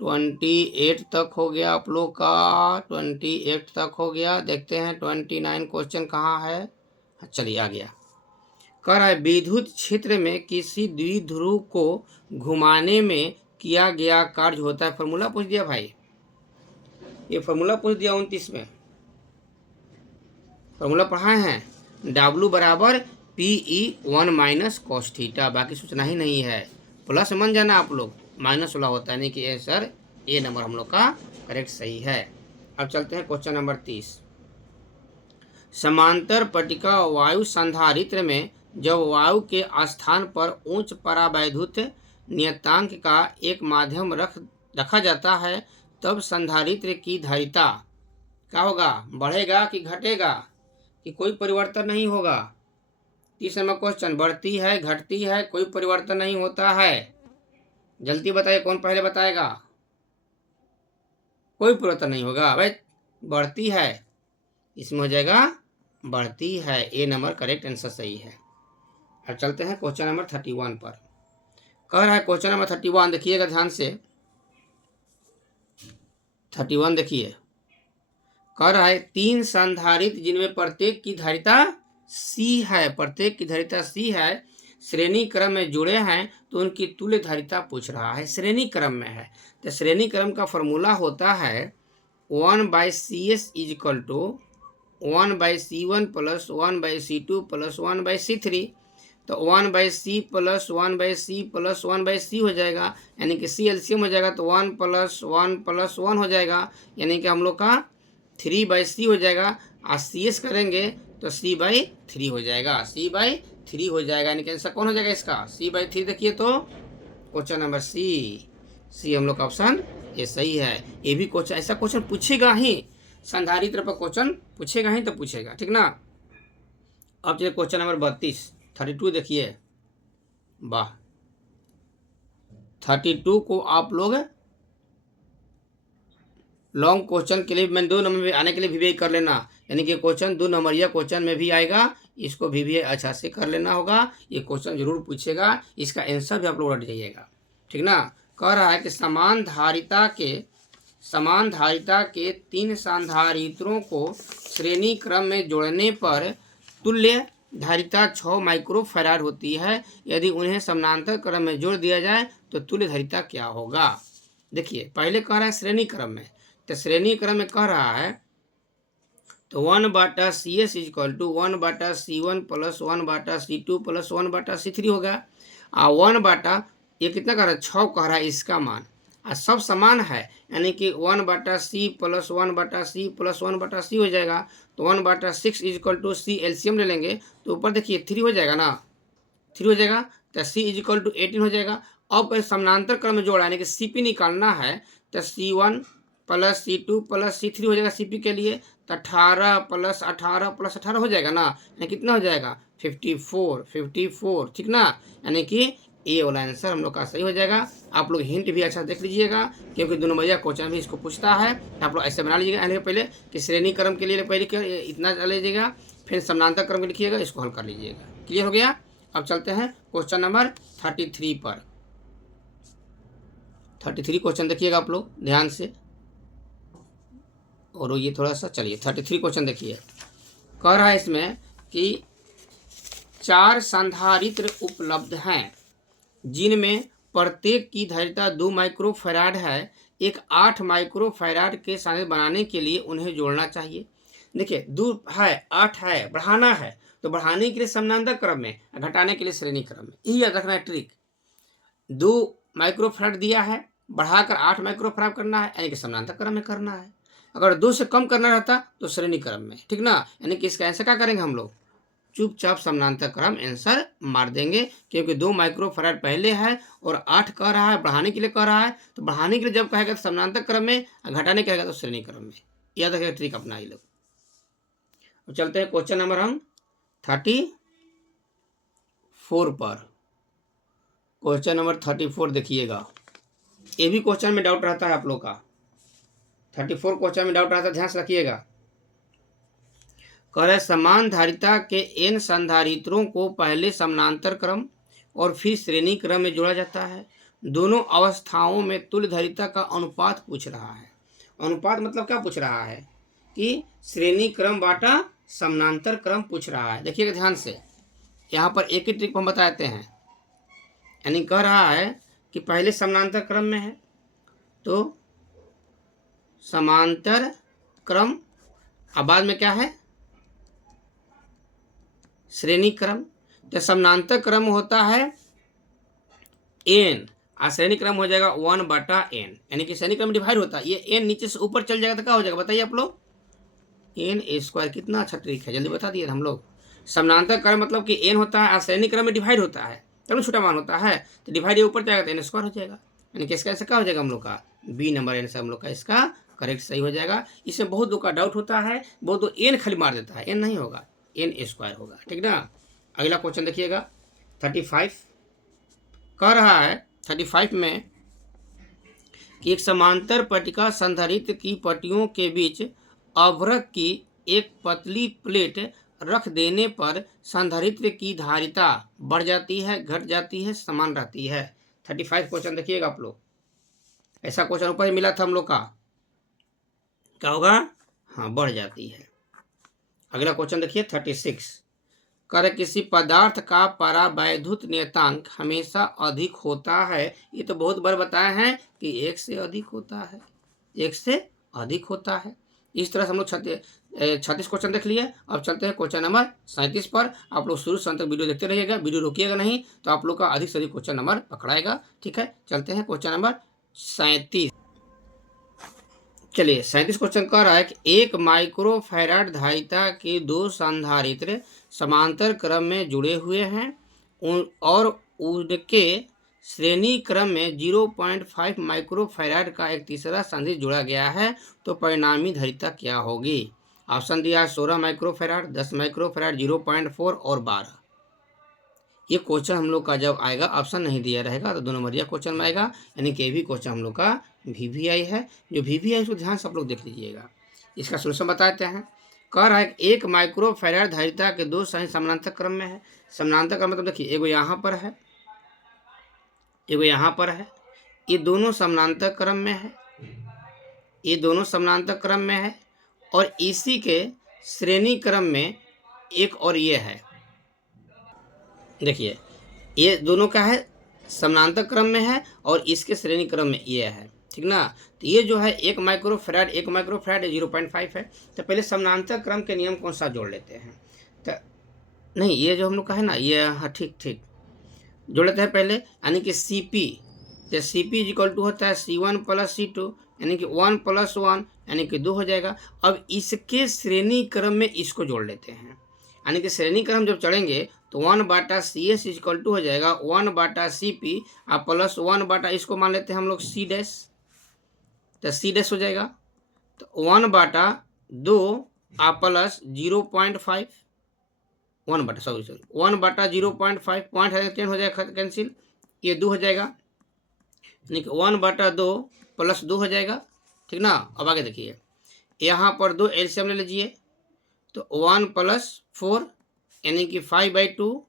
28 तक हो गया आप लोग का, 28 तक हो गया। देखते हैं 29 क्वेश्चन कहाँ है। चलिए आ गया। कह रहा है विद्युत क्षेत्र में किसी द्विध्रुव को घुमाने में किया गया कार्य होता है। फॉर्मूला पूछ दिया भाई, ये फॉर्मूला पूछ दिया 29 में। फॉर्मूला पढ़ाए हैं, W बराबर PE1 माइनस कॉस थीटा, बाकी सोचना ही नहीं है, प्लस मन जाना आप लोग, माइनस वाला होता है, यानी कि आंसर ए नंबर हम लोग का करेक्ट सही है। अब चलते हैं क्वेश्चन नंबर 30। समांतर पट्टिका वायु संधारित्र में जब वायु के स्थान पर उच्च परावैद्युत नियतांक का एक माध्यम रखा जाता है, तब संधारित्र की धारिता क्या होगा, बढ़ेगा कि घटेगा, कि कोई परिवर्तन नहीं होगा। 30 नंबर क्वेश्चन, बढ़ती है घटती है, कोई परिवर्तन नहीं होता है। जल्दी बताइए कौन पहले बताएगा। कोई परिवर्तन नहीं होगा भाई, बढ़ती है, इसमें हो जाएगा बढ़ती है, ए नंबर करेक्ट आंसर सही है। अब चलते हैं क्वेश्चन नंबर 31 पर। कह रहा है क्वेश्चन नंबर 31, देखिएगा ध्यान से, 31 देखिए, कह रहा है 3 संधारित्र जिनमें प्रत्येक की धारिता सी है, प्रत्येक की धारिता सी है, श्रेणी क्रम में जुड़े हैं, तो उनकी तुल्य धारिता पूछ रहा है, श्रेणी क्रम में है। तो श्रेणी क्रम का फॉर्मूला होता है 1/CS is equal to 1/C1 plus 1/C2 plus 1/C3। तो 1/C plus 1/C plus 1/C हो जाएगा, यानी कि C एलसीएम हो जाएगा, तो 1 प्लस 1 प्लस 1 हो जाएगा, यानी कि हम लोग का 3/C हो जाएगा। और CS करेंगे तो C/3 हो जाएगा, C/3 हो जाएगा, यानी कि आंसर कौन हो जाएगा इसका, C/3। देखिए तो क्वेश्चन नंबर सी हम लोग का ऑप्शन ये सही है। ये भी क्वेश्चन, ऐसा क्वेश्चन पूछेगा ही, संधारित्र पर क्वेश्चन पूछेगा ही तो पूछेगा, ठीक ना। अब चलिए क्वेश्चन नंबर 32 देखिए, वाह, 32 को आप लोग लॉन्ग क्वेश्चन के लिए मैं 2 नंबर में आने के लिए वीवीआई कर लेना, यानी कि क्वेश्चन 2 नंबरिया क्वेश्चन में भी आएगा, इसको वीवीआई अच्छा से कर लेना होगा, ये क्वेश्चन जरूर पूछेगा, इसका आंसर भी आप लोग रट जाइएगा, ठीक ना। कह रहा है कि समान धारिता के 3 संधारित्रों को श्रेणी क्रम में जोड़ने पर तुल्य धारिता 6 माइक्रोफैराड होती है, यदि उन्हें समानांतर क्रम में जोड़ दिया जाए तो तुल्य धारिता क्या होगा। देखिए पहले कह रहा है श्रेणी क्रम में, तो श्रेणी क्रम में कह रहा है तो 1/CS is equal to 1/C1 plus 1/C2 plus 1/C3 होगा। और 1 ये कितना कह रहा है, 6 कह रहा है इसका मान, और सब समान है, यानी कि 1/C plus 1/C plus 1/C हो जाएगा, तो 1/6 is equal to C LCM ले लेंगे, तो ऊपर देखिए 3 हो जाएगा ना, 3 हो जाएगा, तो C इज इक्वल टू 18 हो जाएगा। अब समानांतर क्रम में जोड़ा, यानी कि CP निकालना है, तो C1 plus C2 plus C3 हो जाएगा CP के लिए, तो 18 प्लस 18 प्लस 18 हो जाएगा ना, यानी कितना हो जाएगा 54, ठीक ना, यानी कि ए वाला आंसर हम लोग का सही हो जाएगा। आप लोग हिंट भी अच्छा देख लीजिएगा, क्योंकि 2 नंबरिया क्वेश्चन भी इसको पूछता है, तो आप लोग ऐसे बना लीजिएगा पहले कि श्रेणी क्रम के लिए पहले इतना कर लीजिएगा, फिर समानांतर क्रम में लिखिएगा, इसको हल कर लीजिएगा। क्लियर हो गया। अब चलते हैं क्वेश्चन नंबर 33 पर। 33 क्वेश्चन देखिएगा आप लोग ध्यान से, और ये थोड़ा सा चलिए 33 क्वेश्चन देखिए। कह रहा है इसमें कि 4 संधारित्र उपलब्ध हैं, जिनमें प्रत्येक की धारिता 2 माइक्रोफैराड है, एक 8 माइक्रोफैराड के संधारित्र बनाने के लिए उन्हें जोड़ना चाहिए। देखिए 2 है 8 है, बढ़ाना है, तो बढ़ाने के लिए समानांतर क्रम में, घटाने के लिए श्रेणी क्रम में, यही याद रखना है ट्रिक। 2 माइक्रोफैराड दिया है, बढ़ाकर 8 माइक्रोफैराड करना है, यानी कि समानांतर क्रम में करना है। अगर 2 से कम करना रहता तो श्रेणी क्रम में, ठीक ना, यानी कि इसका आंसर क्या करेंगे हम लोग, चुपचाप समानांतर क्रम आंसर मार देंगे, क्योंकि 2 माइक्रोफैराड पहले है और 8 कह रहा है, बढ़ाने के लिए कह रहा है, तो बढ़ाने के लिए जब कहेगा तो समानांतर क्रम में, घटाने कहेगा तो श्रेणी क्रम में। याद रखिएगा ट्रिक अपना ही लोग। अब चलते हैं क्वेश्चन नंबर हम 34 पर। क्वेश्चन नंबर 34 देखिएगा, ये भी क्वेश्चन में डाउट रहता है आप लोग का, 34 क्वेश्चन में डाउट रहता है, ध्यान से रखिएगा। कह रहे समान धारिता के n संधारित्रों को पहले समानांतर क्रम और फिर श्रेणी क्रम में जोड़ा जाता है, दोनों अवस्थाओं में तुल्य धारिता का अनुपात पूछ रहा है। अनुपात मतलब क्या पूछ रहा है कि श्रेणी क्रम बाटा समानांतर क्रम पूछ रहा है। देखिएगा ध्यान से, यहाँ पर एक ही ट्रिक हम बताते हैं, यानी कह रहा है कि पहले समानांतर क्रम में है तो समांतर क्रम, अब बाद में क्या है श्रेणी क्रम, तो समानांतर क्रम होता है एन, और श्रेणी क्रम हो जाएगा 1/n, यानी कि श्रेणी क्रम डिवाइड होता है, ये एन नीचे से ऊपर चल जाएगा तो क्या हो जाएगा बताइए आप लोग, एन ए स्क्वायर। कितना अच्छा ट्रिक है, जल्दी बता दिए हम लोग। समानांतर क्रम मतलब कि एन होता है और श्रेणी क्रम में डिवाइड होता है, तब छोटा मान होता है, तो डिवाइड ऊपर जाएगा तो एन स्क्वायर हो जाएगा, यानी कि इसका ऐसा क्या हो जाएगा हम लोग का बी नंबर आंसर हम लोग का इसका करेक्ट सही हो जाएगा। इसमें बहुत लोग का डाउट होता है, बहुत लोग एन खाली मार देता है, एन नहीं होगा, एन स्क्वायर होगा, ठीक ना। अगला क्वेश्चन देखिएगा 35 कह रहा है 35 में कि एक समांतर पट्टिका संधारित्र की पट्टियों के बीच अभ्रक की एक पतली प्लेट रख देने पर संधारित्र की धारिता बढ़ जाती है, घट जाती है, समान रहती है। 35 क्वेश्चन देखिएगा आप लोग, ऐसा क्वेश्चन ऊपर मिला था हम लोग का, क्या होगा, हाँ बढ़ जाती है। अगला क्वेश्चन देखिए 36 कर किसी पदार्थ का परावैद्युत नियतांक हमेशा अधिक होता है, ये तो बहुत बार बताए हैं कि एक से अधिक होता है, एक से अधिक होता है। इस तरह से हम लोग 36 क्वेश्चन देख लिए। अब चलते हैं क्वेश्चन नंबर 37 पर। आप लोग शुरू से अंत तक वीडियो देखते रहिएगा, वीडियो रोकिएगा नहीं तो आप लोग का अधिक से अधिक क्वेश्चन नंबर पकड़ाएगा, ठीक है। चलते हैं क्वेश्चन नंबर 37। चलिए 37 क्वेश्चन कह रहा है कि एक माइक्रोफैराड धारिता के दो संधारित्र समांतर क्रम में जुड़े हुए हैं और उनके श्रेणी क्रम में 0.5 माइक्रोफैराड का एक तीसरा संधारित्र जुड़ा गया है, तो परिणामी धारिता क्या होगी। ऑप्शन दिया है 16 माइक्रोफैराड, 10 माइक्रोफैराड, 0.4 और 12। ये क्वेश्चन हम लोग का जब आएगा, ऑप्शन नहीं दिया रहेगा तो 2 नंबरिया क्वेश्चन में आएगा, यानी कि ये भी क्वेश्चन हम लोग का VVI है। जो VVI उसको ध्यान से आप लोग देख लीजिएगा। इसका सोल्यूशन बताते हैं। कह रहा है कि एक माइक्रोफैराड धारिता के दो संधारित्र समानांतर क्रम में है। समानांतर क्रम मतलब देखिए, एगो यहाँ पर है, एगो यहाँ पर है, ये दोनों समानांतर क्रम में है, ये दोनों समानांतर क्रम में है, और इसी के श्रेणी क्रम में एक और ये है। देखिए ये दोनों का है, समानांतर क्रम में है और इसके श्रेणी क्रम में ये है, ठीक ना। तो ये जो है 1 माइक्रोफैराड 0.5 है। तो पहले समानांतर क्रम के नियम कौन सा जोड़ लेते हैं, तो नहीं ये जो हम लोग का है ना ये, हाँ ठीक जोड़ लेते हैं पहले, यानी कि CP, तो CP इक्वल टू होता है C1 + C2, यानी कि 1 + 1 यानी कि 2 हो जाएगा। अब इसके श्रेणी क्रम में इसको जोड़ लेते हैं, यानी कि श्रेणी क्रम जब चढ़ेंगे तो 1/CS इक्वल टू हो जाएगा 1/CP और प्लस 1 इसको मान लेते हैं हम लोग C डैश, तो C डैश हो जाएगा, तो 1/2 और प्लस 0.5 1/0.5 पॉइंट है, 10 हो जाएगा कैंसिल, ये 2 हो जाएगा, यानी कि 1/2 + 2 हो जाएगा, ठीक ना। अब आगे देखिए, यहाँ पर 2 एलसीएम ले लीजिए, तो 1 + 4 यानी कि 5/2,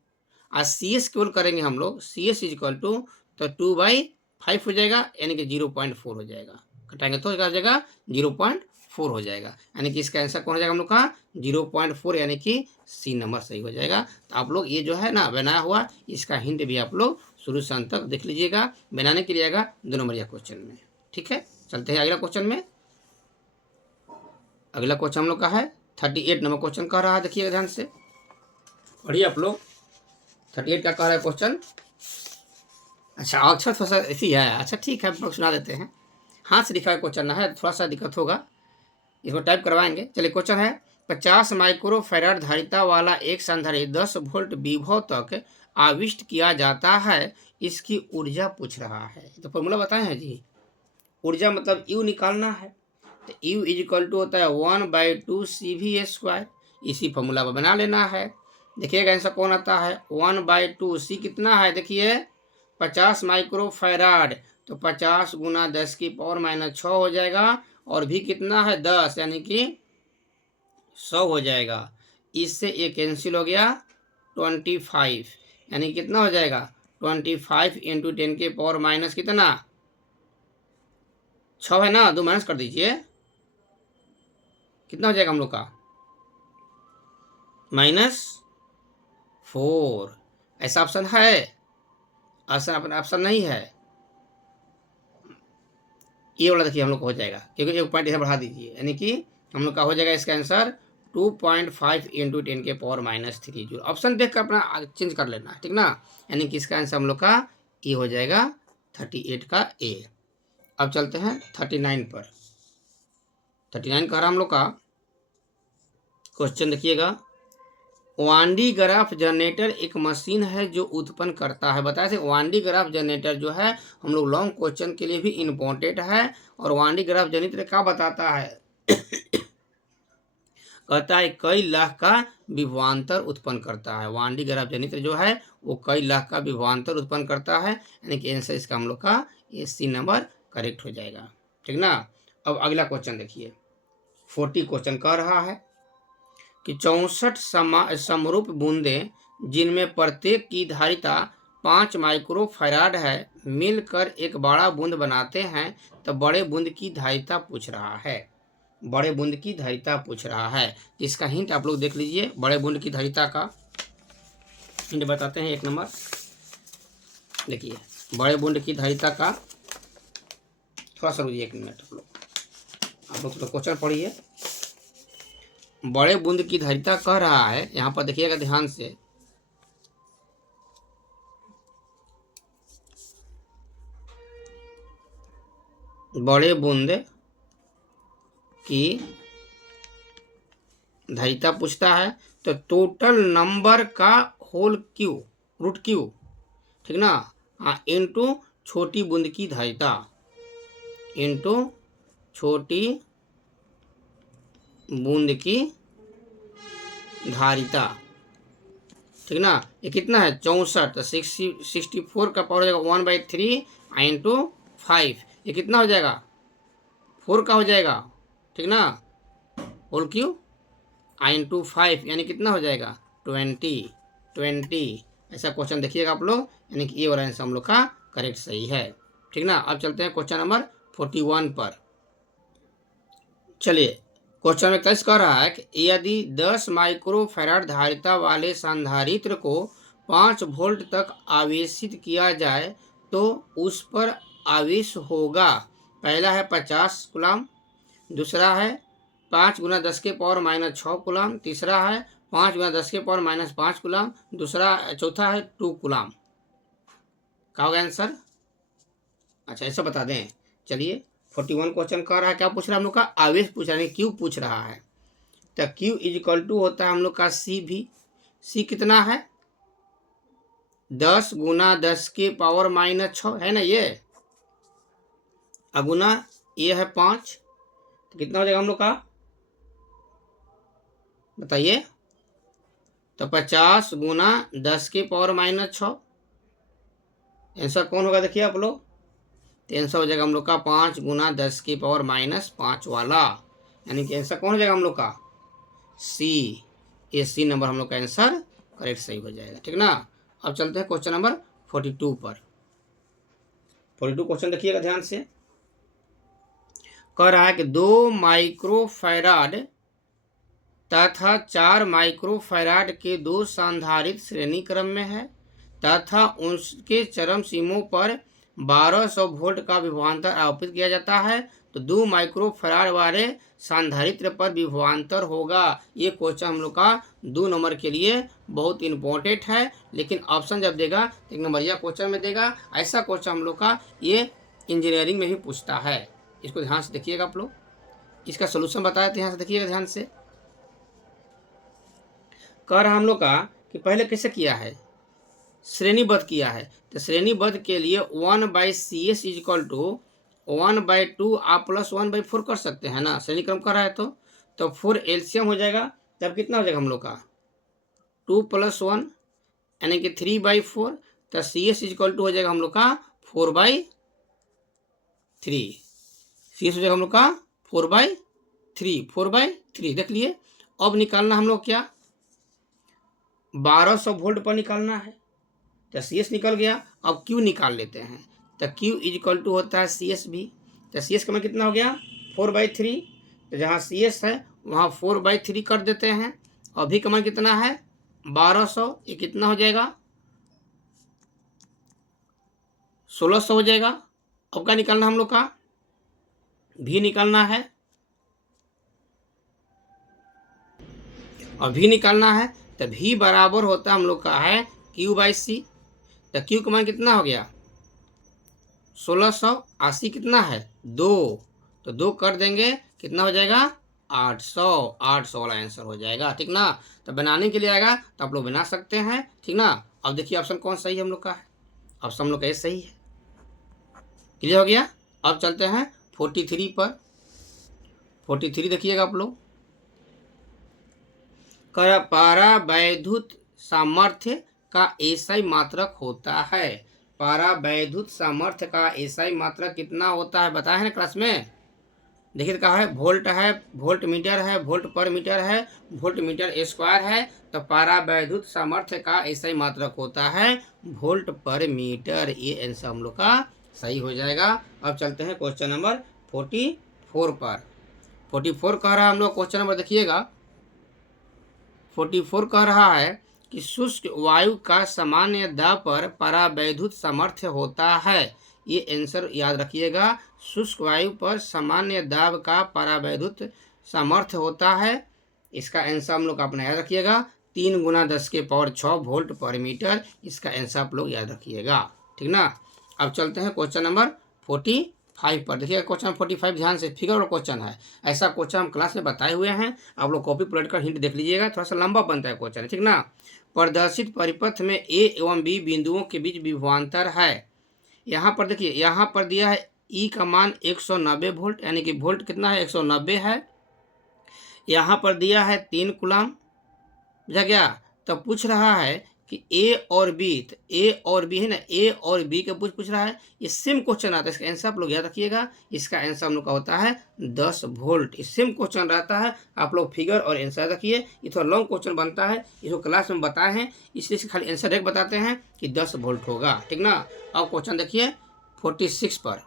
और CS केवल करेंगे हम लोग, CS इक्वल टू तो 2/5 हो जाएगा, यानी कि 0.4 हो जाएगा, कटाएंगे तो क्या हो जाएगा 0.4 हो जाएगा, यानी कि इसका आंसर कौन हो जाएगा हम लोग का 0.4, यानी कि C नंबर सही हो जाएगा। तो आप लोग ये जो है ना बनाया हुआ, इसका हिंट भी आप लोग शुरू से अंत तक देख लीजिएगा, बनाने के लिए आएगा 2 नंबर या क्वेश्चन में, ठीक है। चलते हैं अगला क्वेश्चन में। अगला क्वेश्चन हम लोग का है 38 नंबर क्वेश्चन कह रहा है, देखिएगा ध्यान से पढ़िए आप लोग। 38 का कह रहा है क्वेश्चन, अच्छा अक्षर थोड़ा सा ऐसी है, अच्छा ठीक है, हम लोग सुना देते हैं। हाथ से लिखा हुआ क्वेश्चन है, थोड़ा सा दिक्कत होगा, इसको टाइप करवाएंगे। चलिए क्वेश्चन है 50 माइक्रोफैराड धारिता वाला एक संधारित्र 10 वोल्ट विभव तक आविष्ट किया जाता है, इसकी ऊर्जा पूछ रहा है। तो फॉर्मूला बताए हैं जी, ऊर्जा मतलब U निकालना है, तो U इक्वल टू होता है 1/2 CV², इसी फॉर्मूला पर बना लेना है। देखिएगा आंसर कौन आता है 1/2, C कितना है देखिए 50 माइक्रोफैराड, तो 50 × 10⁻⁻6 हो जाएगा, और भी कितना है 10, यानी कि 100 हो जाएगा। इससे ये कैंसिल हो गया 25, यानी कितना हो जाएगा 25 × 10⁻⁻ कितना 6 है ना, 2 माइनस कर दीजिए, कितना हो जाएगा हम लोग का -4। ऐसा ऑप्शन है, ऑप्शन नहीं है, ये वाला देखिए हम लोग को हो जाएगा, क्योंकि 1 पॉइंट इधर बढ़ा दीजिए, यानी कि हम लोग का हो जाएगा इसका आंसर 2.5 इंटू 10⁻³ जूल। ऑप्शन देख कर अपना चेंज कर लेना, ठीक ना। यानी कि इसका आंसर हम लोग का ए हो जाएगा 38 का ए। अब चलते हैं 39 पर। 39 का हम लोग का क्वेश्चन देखिएगा। वांडी ग्राफ जनरेटर एक मशीन है जो उत्पन्न करता है, बताया थे वांडी ग्राफ जनरेटर जो है हम लोग लॉन्ग क्वेश्चन के लिए भी इम्पोर्टेंट है। और वांडी ग्राफ जनरेटर क्या बताता है कहता है कई लाख का विभवांतर उत्पन्न करता है। वांडी ग्राफ जनरेटर जो है वो कई लाख का विभवांतर उत्पन्न करता है, यानी कि आंसर इसका हम लोग का ये सी नंबर करेक्ट हो जाएगा, ठीक ना। अब अगला क्वेश्चन देखिए। 40 क्वेश्चन कह रहा है कि 64 समरूप बूंदें जिनमें प्रत्येक की धारिता 5 माइक्रोफैराड है मिलकर एक बड़ा बूंद बनाते हैं, तो बड़े बूंद की धारिता पूछ रहा है। बड़े बूंद की धारिता पूछ रहा है। इसका हिंट आप लोग देख लीजिए। बड़े बूंद की धारिता का हिंट बताते हैं। 1 नंबर देखिए, बड़े बूंद की धारिता का थोड़ा सा रुकिए 1 मिनट। आप लोग तो क्वेश्चन पढ़िए। बड़े बूंद की धारिता कह रहा है, यहाँ पर देखिएगा ध्यान से। बड़े बूंद की धारिता पूछता है तो टोटल नंबर का होल क्यू रूट क्यू, ठीक ना, इनटू छोटी बूंद की धारिता, इनटू छोटी बूंद की धारिता, ठीक ना। ये कितना है 64, तो 64 का पावर हो जाएगा 1/3 इंटू 5। ये कितना हो जाएगा 4 का हो जाएगा, ठीक ना। होल क्यू इंटू 5 यानी कितना हो जाएगा 20। ऐसा क्वेश्चन देखिएगा आप लोग, यानी कि ये वाला आंसर हम लोग का करेक्ट सही है, ठीक ना। अब चलते हैं क्वेश्चन नंबर 41 पर। चलिए, क्वेश्चन में कैसे कह रहा है कि यदि 10 माइक्रोफैराड धारिता वाले संधारित्र को 5 वोल्ट तक आवेशित किया जाए तो उस पर आवेश होगा। पहला है 50 कूलम, दूसरा है 5 × 10⁻⁻6 कूलम, तीसरा है 5 × 10⁻⁻5 कूलम, चौथा है 2 कूलम। क्या होगा आंसर? अच्छा, ऐसा बता दें। चलिए, 41 क्वेश्चन कह रहा है, क्या पूछ रहा है हम लोग का? आवेश पूछ रहा है, क्यू पूछ रहा है। तो क्यू = होता है हम लोग का सी भी। सी कितना है 10 × 10⁻⁻6 है ना ये, अगुना ये है 5, तो कितना हो जाएगा हम लोग का बताइए। तो 50 × 10⁻⁻6 आंसर कौन होगा देखिए आप लोग। तो आंसर हो जाएगा हम लोग का 5 × 10⁻5 वाला, यानी कि आंसर कौन हो जाएगा हम लोग का सी। ये सी नंबर हम लोग का आंसर करेक्ट सही हो जाएगा, ठीक ना। अब चलते हैं क्वेश्चन नंबर 42 पर। 42 क्वेश्चन देखिएगा ध्यान से। कह रहा है कि 2 माइक्रोफैराड तथा 4 माइक्रोफैराड के 2 संधारित्र श्रेणी क्रम में है तथा उनके चरम सीमों पर 1200 वोल्ट का विभवांतर आरोपित किया जाता है, तो 2 माइक्रोफैराड वाले संधारित्र पर विभवांतर होगा। ये क्वेश्चन हम लोग का 2 नंबर के लिए बहुत इंपॉर्टेंट है, लेकिन ऑप्शन जब देगा 1 नंबरिया क्वेश्चन में देगा। ऐसा क्वेश्चन हम लोग का ये इंजीनियरिंग में भी पूछता है। इसको ध्यान से देखिएगा आप लोग, इसका सोल्यूशन बताया था, यहाँ से देखिएगा ध्यान से। कह रहा हम लोग का कि पहले कैसे किया है, श्रेणीबद्ध किया है। तो श्रेणीबद्ध के लिए 1/CS = 1/2 आप +1/4 कर सकते हैं ना, श्रेणी क्रम कर रहा है तो 4 एलसीएम हो जाएगा। तब कितना हो जाएगा हम लोग का 2 + 1 यानी कि 3/4। तो CS = हो जाएगा हम लोग का 4/3। CS हो जाएगा हम लोग का 4/3 देख लिए। अब निकालना हम लोग क्या 1200 वोल्ट पर निकालना है। तो CS निकल गया, अब Q निकाल लेते हैं। तो Q = होता है CS भी। तो CS का मान कितना हो गया 4/3। तो जहाँ CS है वहाँ 4/3 कर देते हैं। अभी का मान कितना है 1200, ये कितना हो जाएगा 1600 हो जाएगा। अब क्या निकालना हम लोग का भी निकालना है। और भी निकालना है तो भी बराबर होता है हम लोग का है Q/C। तो Q का मान कितना हो गया 1680, कितना है 2, तो 2 कर देंगे कितना हो जाएगा 800, 800 वाला आंसर हो जाएगा। ठीक ना। तो बनाने के लिए आएगा तो आप लोग बना सकते हैं। ठीक ना। अब देखिए ऑप्शन कौन सही है हम लोग का है, ऑप्शन हम लोग का सही है। क्लियर हो गया। अब चलते हैं 43 पर। 43 देखिएगा आप लोग। पारावैद्युत सामर्थ्य का एसआई मात्रक होता है। पारावैद्युत सामर्थ्य का एसआई मात्रक कितना होता है बताया है ना क्लास में। देखिए तो कहा है वोल्ट है, वोल्ट मीटर है, वोल्ट पर मीटर है, वोल्ट मीटर स्क्वायर है। तो पारावैद्युत सामर्थ्य का एसआई मात्रक होता है वोल्ट पर मीटर। ये आंसर हम लोग का सही हो जाएगा। अब चलते हैं क्वेश्चन नंबर 44 पर। 44 कह रहा है हम लोग क्वेश्चन नंबर देखिएगा। 44 कह रहा है कि शुष्क वायु का सामान्य दाब पर परावैद्युत सामर्थ्य होता है। ये आंसर याद रखिएगा। शुष्क वायु पर सामान्य दाब का परावैद्युत सामर्थ्य होता है। इसका आंसर हम लोग अपना याद रखिएगा 3 × 10⁶ वोल्ट पर मीटर। इसका आंसर आप लोग याद रखिएगा। ठीक ना। अब चलते हैं क्वेश्चन नंबर 45 पर। देखिएगा क्वेश्चन 45 ध्यान से, फिगर वाला क्वेश्चन है। ऐसा क्वेश्चन हम क्लास में बताए हुए हैं, आप लोग कॉपी पलट कर हिंट देख लीजिएगा, थोड़ा सा लंबा बनता है क्वेश्चन। ठीक ना। प्रदर्शित परिपथ में ए एवं बी बिंदुओं के बीच विभवांतर है। यहाँ पर देखिए, यहाँ पर दिया है ई का मान 190 वोल्ट, यानी कि वोल्ट कितना है 190 है। यहाँ पर दिया है 3 कूलम, बुझा गया। तो पूछ रहा है कि ए और बी, तो ए और बी है ना, ए और बी का पूछ रहा है। ये सेम क्वेश्चन आता है, इसका आंसर आप लोग याद रखिएगा। इसका आंसर हम लोग का होता है 10 वोल्ट। इस सेम क्वेश्चन रहता है, आप लोग फिगर और आंसर रखिए। ये थोड़ा लॉन्ग क्वेश्चन बनता है, इसको क्लास में बताए हैं, इसलिए खाली आंसर एक बताते हैं कि 10 वोल्ट होगा। ठीक ना। अब क्वेश्चन देखिए 46 पर।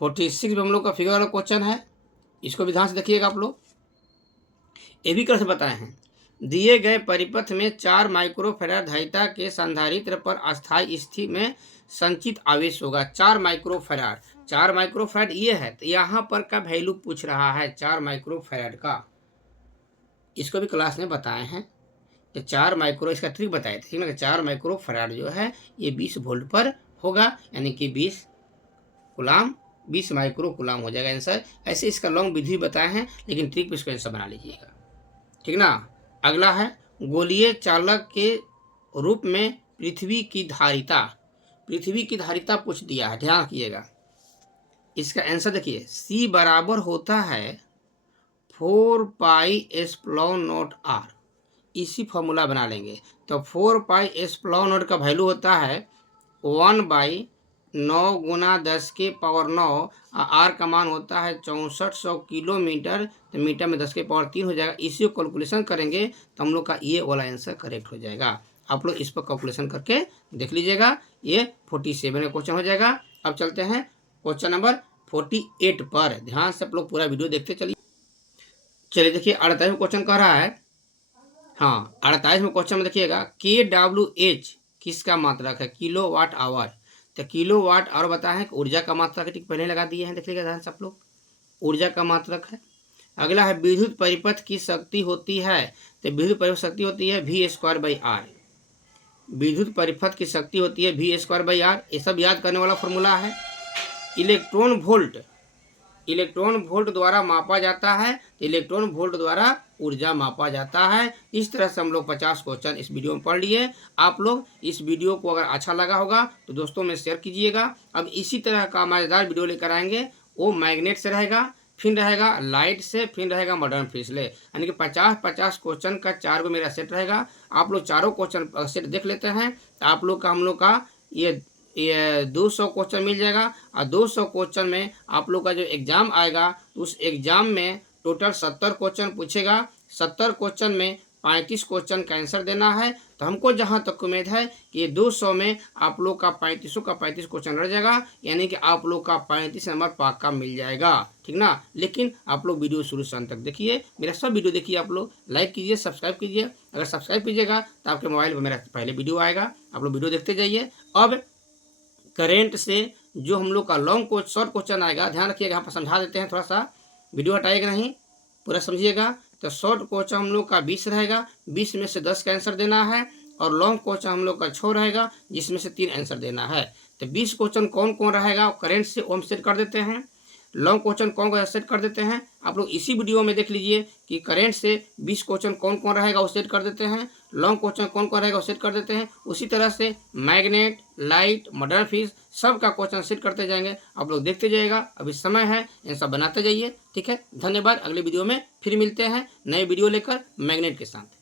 46 में हम लोग का फिगर वाला क्वेश्चन है, इसको भी ध्यान से देखिएगा आप लोग। ये भी कैसे बताए हैं, दिए गए परिपथ में 4 माइक्रोफैराड धारिता के संधारित्र पर अस्थायी स्थिति में संचित आवेश होगा। 4 माइक्रोफैराड, 4 माइक्रोफैराड ये है। तो यहाँ पर का वैल्यू पूछ रहा है 4 माइक्रोफैराड का, इसको भी क्लास में बताए हैं। तो 4 माइक्रो, इसका ट्रिक बताए थे ना, 4 माइक्रोफैराड जो है ये 20 वोल्ट पर होगा, यानी कि 20 कूलम, 20 माइक्रो कूलम हो जाएगा आंसर। ऐसे इसका लॉन्ग विधि बताए हैं, लेकिन ट्रिक पे इसको आंसर बना लीजिएगा। ठीक ना। अगला है गोलीय चालक के रूप में पृथ्वी की धारिता। पृथ्वी की धारिता पूछ दिया है, ध्यान रखिएगा। इसका आंसर देखिए, C बराबर होता है 4πε0r। इसी फॉर्मूला बना लेंगे तो 4πε0 का वैल्यू होता है 1/9 × 10⁹ आर का मान होता है 6400 किलोमीटर। तो मीटर में 10⁻³ हो जाएगा। इसी को कैलकुलेशन करेंगे तो हम लोग का ये वाला आंसर करेक्ट हो जाएगा। आप लोग इस पर कैलकुलेशन करके देख लीजिएगा, ये 47 का क्वेश्चन हो जाएगा। अब चलते हैं क्वेश्चन नंबर 48 पर। ध्यान से आप लोग पूरा वीडियो देखते चलिए। चलिए देखिए 48 में क्वेश्चन कह रहा है, हाँ 48 में क्वेश्चन में देखिएगा kWh किसका मात्रक है, किलोवाट आवर। तो किलोवाट आवर बताए हैं, ऊर्जा का मात्रक ठीक पहले लगा दिए हैं, देखिएगा ध्यान से आप लोग, ऊर्जा का मात्रक है। अगला है विद्युत परिपथ की शक्ति होती है। तो विद्युत परिपथ शक्ति होती है V²/R। विद्युत परिपथ की शक्ति होती है V²/R। ये सब याद करने वाला फॉर्मूला है। इलेक्ट्रॉन वोल्ट, इलेक्ट्रॉन वोल्ट द्वारा मापा जाता है। इलेक्ट्रॉन वोल्ट द्वारा ऊर्जा मापा जाता है। इस तरह से हम लोग 50 क्वेश्चन इस वीडियो में पढ़ लिए। आप लोग इस वीडियो को अगर अच्छा लगा होगा तो दोस्तों में शेयर कीजिएगा। अब इसी तरह का मज़ेदार वीडियो लेकर आएंगे, वो मैग्नेट से रहेगा, फिर रहेगा लाइट से, फिर रहेगा मॉडर्न फिजिक्स, यानी कि 50-50 क्वेश्चन का 4 गो मेरा सेट रहेगा। आप लोग चारों क्वेश्चन सेट देख लेते हैं तो आप लोग का हम लोग का ये 200 क्वेश्चन मिल जाएगा। और 200 क्वेश्चन में आप लोग का जो एग्ज़ाम आएगा तो उस एग्ज़ाम में टोटल 70 क्वेश्चन पूछेगा। 70 क्वेश्चन में 35 क्वेश्चन का आंसर देना है। तो हमको जहाँ तक उम्मीद है कि ये 200 में आप लोग का 35 का 35 क्वेश्चन रह जाएगा, यानी कि आप लोग का 35 नंबर पक्का मिल जाएगा। ठीक ना। लेकिन आप लोग वीडियो शुरू से अंत तक देखिए, मेरा सब वीडियो देखिए, आप लोग लाइक कीजिए, सब्सक्राइब कीजिए। अगर सब्सक्राइब कीजिएगा तो आपके मोबाइल पर मेरा पहले वीडियो आएगा, आप लोग वीडियो देखते जाइए। अब करेंट से जो हम लोग का लॉन्ग शॉर्ट क्वेश्चन आएगा, ध्यान रखिएगा, यहाँ पर समझा देते हैं, थोड़ा सा वीडियो हटाइएगा नहीं, पूरा समझिएगा। तो शॉर्ट क्वेश्चन हम लोग का 20 रहेगा, 20 में से 10 का आंसर देना है, और लॉन्ग क्वेश्चन हम लोग का 6 रहेगा, जिसमें से 3 आंसर देना है। तो 20 क्वेश्चन कौन कौन रहेगा करेंट से हम सेट कर देते हैं, लॉन्ग क्वेश्चन कौन कौन सेट कर देते हैं। आप लोग इसी वीडियो में देख लीजिए कि करेंट से 20 क्वेश्चन कौन कौन रहेगा वो सेट कर देते हैं, लॉन्ग क्वेश्चन कौन कौन रहेगा वो सेट कर देते हैं। उसी तरह से मैग्नेट, लाइट, मर्डर फिश सब का क्वेश्चन सेट करते जाएंगे, आप लोग देखते जाइएगा। अभी समय है, इन सब बनाते जाइए। ठीक है, धन्यवाद। अगले वीडियो में फिर मिलते हैं नए वीडियो लेकर मैग्नेट के साथ।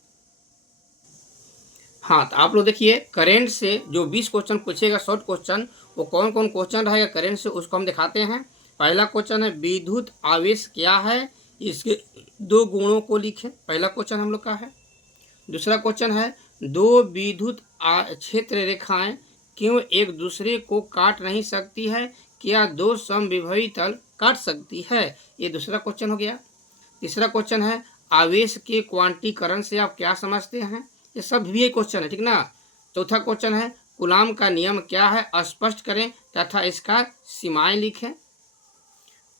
हाँ, तो आप लोग देखिए करेंट से जो 20 क्वेश्चन पूछेगा शॉर्ट क्वेश्चन, वो कौन कौन क्वेश्चन रहेगा करेंट से, उसको हम दिखाते हैं। पहला क्वेश्चन है विद्युत आवेश क्या है, इसके 2 गुणों को लिखें। पहला क्वेश्चन हम लोग का है। दूसरा क्वेश्चन है 2 विद्युत क्षेत्र रेखाएं क्यों एक दूसरे को काट नहीं सकती है, क्या 2 समविभवी तल काट सकती है। ये दूसरा क्वेश्चन हो गया। तीसरा क्वेश्चन है आवेश के क्वांटीकरण से आप क्या समझते हैं। ये सब भी क्वेश्चन है, ठीक ना। चौथा क्वेश्चन है कूलाम का नियम क्या है, स्पष्ट करें तथा इसका सीमाएं लिखें।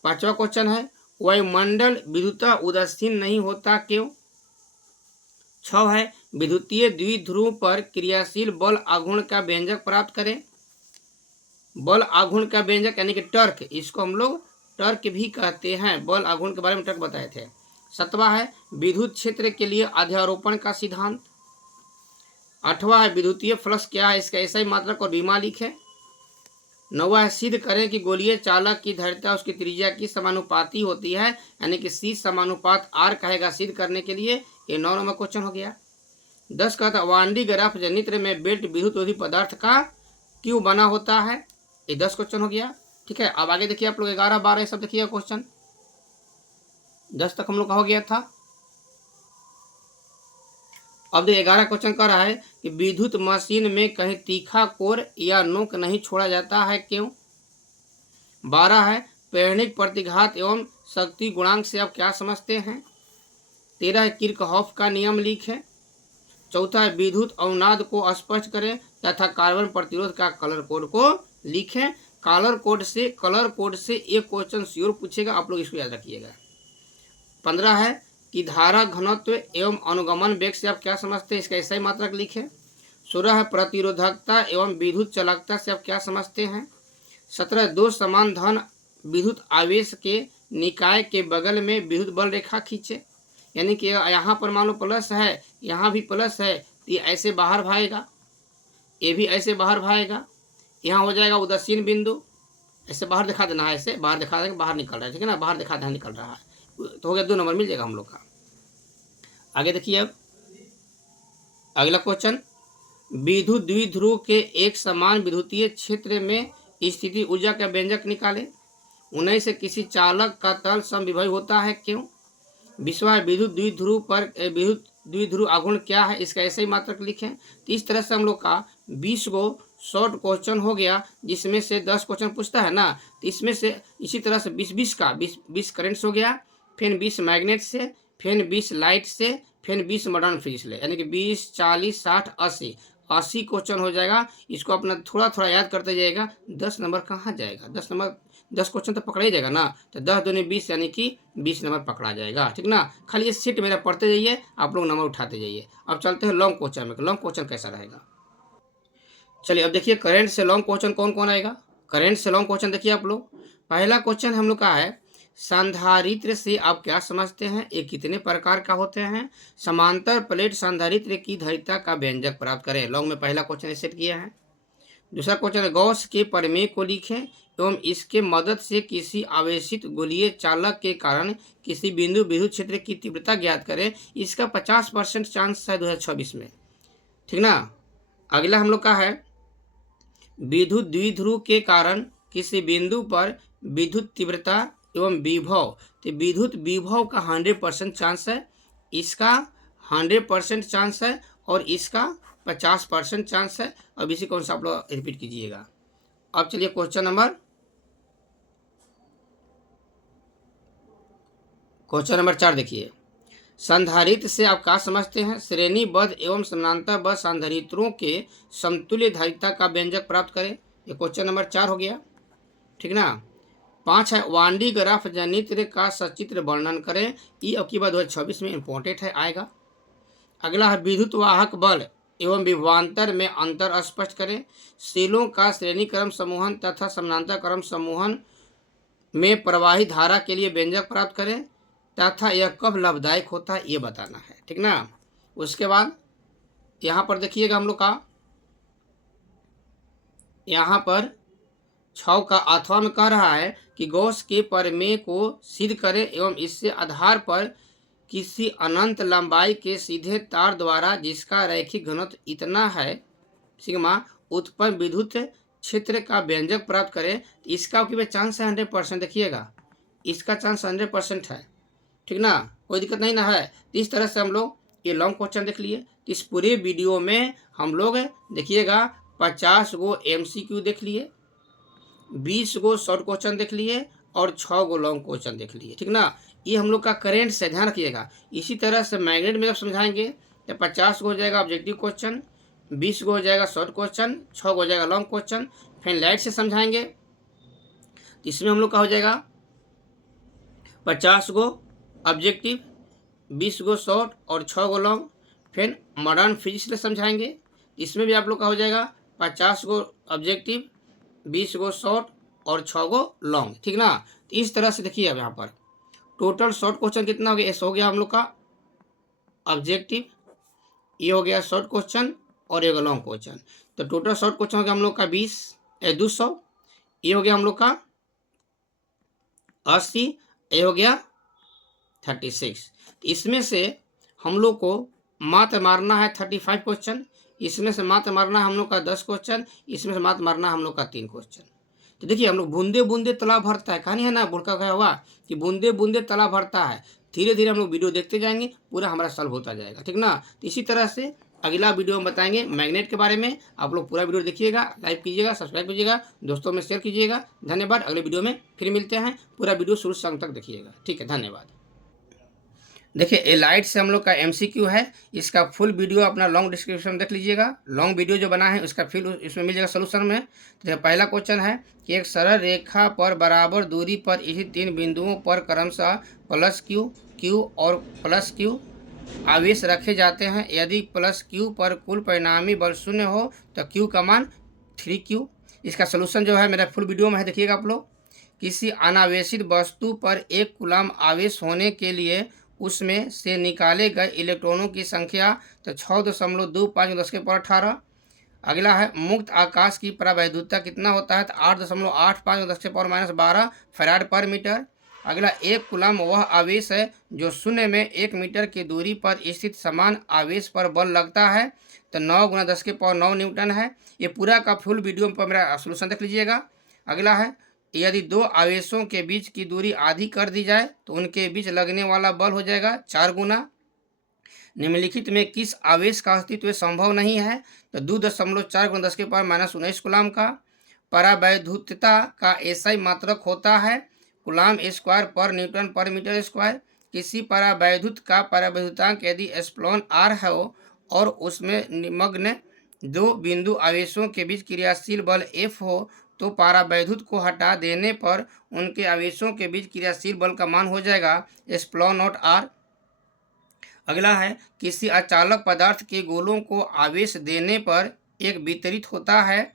पांचवा क्वेश्चन है वायुमंडल विद्युतः उदासीन नहीं होता क्यों। 6 है विद्युतीय द्विध्रुव पर क्रियाशील बल आघूर्ण का व्यंजक प्राप्त करें। बल आघूर्ण का व्यंजक यानी कि टर्क, इसको हम लोग टर्क भी कहते हैं, बल आघूर्ण के बारे में टर्क बताए थे। 7वां है विद्युत क्षेत्र के लिए अध्यारोपण का सिद्धांत। 8वां है विद्युतीय फ्लक्स क्या है, इसका ऐसा ही मात्रक और बीमा लिखें। 9वां है सिद्ध करें कि गोलीय चालक की धारिता उसकी त्रिज्या की समानुपाती होती है, यानी कि C समानुपात R कहेगा सिद्ध करने के लिए। ये 9 नंबर क्वेश्चन हो गया। 10 का था वांडी ग्राफ जनित्र में बेल्ट विद्युत रोधी पदार्थ का क्यों बना होता है। ये 10 क्वेश्चन हो गया। ठीक है, अब आगे देखिए आप लोग 11, 12 सब देखिए क्वेश्चन। 10 तक हम लोग का हो गया था। अब देखिए 11 क्वेश्चन कर रहा है कि विद्युत मशीन में कहीं तीखा कोर या नोक नहीं छोड़ा जाता है क्यों। 12 है प्रेरणिक प्रतिघात एवं शक्ति गुणांक से आप क्या समझते हैं। 13 है किरचॉफ का नियम लिखें। 4था है विद्युत अवनाद को स्पष्ट करें तथा कार्बन प्रतिरोध का कलर कोड को लिखें। कलर कोड से एक क्वेश्चन श्योर पूछेगा, आप लोग इसको याद रखिएगा। 15 है कि धारा घनत्व एवं अनुगमन वेग से आप क्या समझते हैं, इसका ऐसा ही मात्रक लिखें। 16 है प्रतिरोधकता एवं विद्युत चालकता से आप क्या समझते हैं। 17 2 समान धन विद्युत आवेश के निकाय के बगल में विद्युत बल रेखा खींचे, यानी कि यहाँ पर मान लो प्लस है, यहाँ भी प्लस है, तो ये ऐसे बाहर भागेगा, ये भी ऐसे बाहर भागेगा, यहाँ हो जाएगा उदासीन बिंदु, ऐसे बाहर दिखा देना है, ऐसे बाहर दिखा देंगे, बाहर निकल रहा है, ठीक है ना, बाहर दिखा देना निकल रहा है, तो हो गया 2 नंबर मिल जाएगा हम लोग का। आगे देखिए अब अगला क्वेश्चन विद्युत द्विध्रुव के एक समान विद्युतीय क्षेत्र में स्थिति ऊर्जा का व्यंजक निकालें। 19 से किसी चालक का तल समविभव होता है क्यों। 20वां विद्युत द्विध्रुव पर विद्युत द्विध्रुव आघूर्ण क्या है, इसका ऐसे ही मात्रक लिखें। तो इस तरह से हम लोग का 20 को शॉर्ट क्वेश्चन हो गया, जिसमें से 10 क्वेश्चन पूछता है ना, तो इसमें से इसी तरह से 20 करेंट्स हो गया, फिर 20 मैग्नेट से, फिर 20 लाइट से, फिर 20 मॉडर्न फिजिक्स ले, यानी कि 20, 40, 60, 80 क्वेश्चन हो जाएगा। इसको अपना थोड़ा थोड़ा याद करते जाएगा। 10 नंबर कहाँ जाएगा, 10 क्वेश्चन तो पकड़ा ही जाएगा ना, तो 10 दूनी 20 यानी कि 20 नंबर पकड़ा जाएगा, ठीक ना। खाली ये सीट मेरा पढ़ते जाइए, आप लोग नंबर उठाते जाइए। अब चलते हैं लॉन्ग क्वेश्चन में, लॉन्ग क्वेश्चन कैसा रहेगा। चलिए अब देखिए करंट से लॉन्ग क्वेश्चन कौन कौन आएगा। करंट से लॉन्ग क्वेश्चन देखिए आप लोग। पहला क्वेश्चन हम लोग का है संधारित्र से आप क्या समझते हैं, ये कितने प्रकार का होते हैं। समांतर प्लेट संधारित्र की धारिता का व्यंजक प्राप्त करें। लॉन्ग में पहला क्वेश्चन सेट किया है। दूसरा क्वेश्चन गॉस के प्रमेय को लिखें एवं इसके मदद से किसी आवेशित गोलीय चालक के कारण किसी बिंदु विद्युत क्षेत्र की तीव्रता ज्ञात करें। इसका 50% चांस है 2026 में, ठीक ना। अगला हम लोग का है विद्युत द्विध्रुव के कारण किसी बिंदु पर विद्युत तीव्रता एवं विभव। तो विद्युत विभव का 100% चांस है, इसका 100% चांस है और इसका 50% चांस है। अब इसी कौन सा आप लोग रिपीट कीजिएगा। अब चलिए क्वेश्चन नंबर 4 देखिए। संधारित्र से आप क्या समझते हैं, श्रेणीबद्ध एवं समानांतरबद्ध संधारित्रों के समतुल्य धारिता का व्यंजक प्राप्त करें। ये क्वेश्चन नंबर 4 हो गया, ठीक ना। 5 है वांडी ग्राफ जनित्र का सचित्र वर्णन करें। ये अब की बात 2026 में इंपॉर्टेंट है, आएगा। अगला है विद्युत वाहक बल एवं विभवांतर में अंतर स्पष्ट करें। सेलों का श्रेणी क्रम समूहन तथा समानांतर क्रम समूहन में प्रवाही धारा के लिए व्यंजक प्राप्त करें तथा यह कब लाभदायक होता है ये बताना है, ठीक ना। उसके बाद यहाँ पर देखिएगा हम लोग का, यहाँ पर 6 का अथवा में कह रहा है कि गॉस के प्रमेय को सिद्ध करें एवं इससे आधार पर किसी अनंत लंबाई के सीधे तार द्वारा जिसका रैखिक घनत्व इतना है सिग्मा उत्पन्न विद्युत क्षेत्र का व्यंजक प्राप्त करें। इसका आपके चांस है 100%, देखिएगा इसका चांस 100% है, ठीक ना, कोई दिक्कत नहीं ना है। इस तरह से हम लोग ये लॉन्ग क्वेश्चन देख लिए। इस पूरे वीडियो में हम लोग देखिएगा 50 गो MCQ देख लिए, 20 गो शॉर्ट क्वेश्चन देख लिए और 6 गो लॉन्ग क्वेश्चन देख लिए, ठीक ना। ये हम लोग का करेंट से ध्यान रखिएगा। इसी तरह से मैग्नेट में जब समझाएंगे तो 50 गो हो जाएगा ऑब्जेक्टिव क्वेश्चन, 20 गो हो जाएगा शॉर्ट क्वेश्चन, 6 गो हो जाएगा लॉन्ग क्वेश्चन। फिर लाइट से समझाएंगे तो इसमें हम लोग का हो जाएगा 50 गो ऑब्जेक्टिव, 20 गो शॉर्ट और 6 गो लॉन्ग। फिर मॉडर्न फिजिक्स से समझाएंगे, इसमें भी आप लोग का हो जाएगा 50 गो ऑब्जेक्टिव, 20 गो शॉर्ट और 6 गो लॉन्ग, ठीक ना। तो इस तरह से देखिए अब यहाँ पर टोटल शॉर्ट क्वेश्चन कितना हो गया, ऐसा हो गया हम लोग का ऑब्जेक्टिव, ये हो गया शॉर्ट क्वेश्चन और एक लॉन्ग क्वेश्चन। तो टोटल शॉर्ट क्वेश्चन हो गया हम लोग का 200, ये हो गया हम लोग का 80, ये हो गया 36। इसमें से हम लोग को मात्र मारना है 35 क्वेश्चन, इसमें से मात्र मारना है हम लोग का 10 क्वेश्चन, इसमें से मात्र मारना है हम लोग का 3 क्वेश्चन। तो देखिए हम लोग बूंदे बूंदे तालाब भरता है, कहानी है ना, बुड़का गया हुआ कि बूंदे बूंदे तालाब भरता है। धीरे धीरे हम लोग वीडियो देखते जाएंगे, पूरा हमारा सॉल्व होता जाएगा, ठीक ना। तो इसी तरह से अगला वीडियो में बताएंगे मैग्नेट के बारे में। आप लोग पूरा वीडियो देखिएगा, लाइक कीजिएगा, सब्सक्राइब कीजिएगा, दोस्तों में शेयर कीजिएगा। धन्यवाद। अगले वीडियो में फिर मिलते हैं, पूरा वीडियो शुरू से अंत तक देखिएगा, ठीक है, धन्यवाद। देखिए ये लाइट से हम लोग का MCQ है, इसका फुल वीडियो अपना लॉन्ग डिस्क्रिप्शन देख लीजिएगा। लॉन्ग वीडियो जो बना है उसका फिल इसमें मिल जाएगा सोल्यूशन में। तो पहला क्वेश्चन है कि एक सरल रेखा पर बराबर दूरी पर इसी 3 बिंदुओं पर क्रमशः +Q, Q और +Q आवेश रखे जाते हैं। यदि +Q पर कुल परिणामी बल 0 हो तो Q का मान 3Q। इसका सोल्यूशन जो है मेरा फुल वीडियो में है, देखिएगा आप लोग। किसी अनावेशित वस्तु पर 1 कूलम्ब आवेश होने के लिए उसमें से निकाले गए इलेक्ट्रॉनों की संख्या तो 6.25 10 के पावर 18। अगला है मुक्त आकाश की परावैद्युतता कितना होता है तो 8.85 10 के पावर -12 फैराड पर मीटर। अगला 1 कूलम्ब वह आवेश है जो शून्य में 1 मीटर की दूरी पर स्थित समान आवेश पर बल लगता है तो 9 × 10 के पावर 9 न्यूटन है। ये पूरा का फुल वीडियो पर मेरा सोल्यूशन देख लीजिएगा। अगला है यदि 2 आवेशों के बीच की दूरी आधी कर दी जाए तो उनके बीच लगने वाला बल हो जाएगा 4 गुना। निम्नलिखित में किस आवेश का अस्तित्व संभव नहीं है तो 2.4 × 10 के पावर -19 कूलम्ब का। परावैद्युतता का SI मात्रक होता है कूलम्ब स्क्वायर पर न्यूटन पर मीटर स्क्वायर। किसी परावैद्युत का परावैद्युतांक यदि εr हो और उसमें निमग्न 2 बिंदु आवेशों के बीच क्रियाशील बल F हो तो परावैद्युत को हटा देने पर उनके आवेशों के बीच क्रियाशील बल का मान हो जाएगा ε0r। अगला है किसी अचालक पदार्थ के गोलों को आवेश देने पर एक वितरित होता है,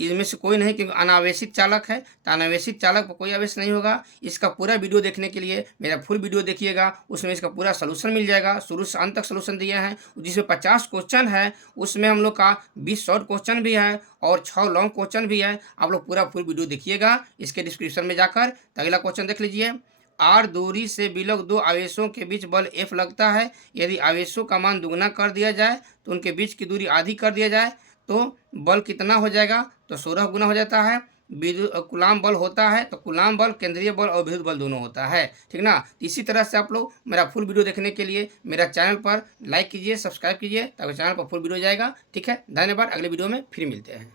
इनमें से कोई नहीं क्योंकि अनावेशित चालक है, तो अनावेशित चालक पर कोई आवेश नहीं होगा। इसका पूरा वीडियो देखने के लिए मेरा फुल वीडियो देखिएगा, उसमें इसका पूरा सलूशन मिल जाएगा। शुरू से अंत तक सलूशन दिया है, जिसमें 50 क्वेश्चन है, उसमें हम लोग का 20 शॉर्ट क्वेश्चन भी है और 6 लॉन्ग क्वेश्चन भी है। आप लोग पूरा फुल वीडियो देखिएगा इसके डिस्क्रिप्शन में जाकर। तो अगला क्वेश्चन देख लीजिए। r दूरी से विलग 2 आवेशों के बीच बल F लगता है। यदि आवेशों का मान दुगना कर दिया जाए तो उनके बीच की दूरी आधी कर दिया जाए तो बल कितना हो जाएगा तो 16 गुना हो जाता है। कूलम्ब बल होता है तो कूलम्ब बल केंद्रीय बल और विद्युत बल दोनों होता है, ठीक ना। इसी तरह से आप लोग मेरा फुल वीडियो देखने के लिए मेरा चैनल पर लाइक कीजिए, सब्सक्राइब कीजिए ताकि चैनल पर फुल वीडियो जाएगा, ठीक है। धन्यवाद। अगले वीडियो में फिर मिलते हैं।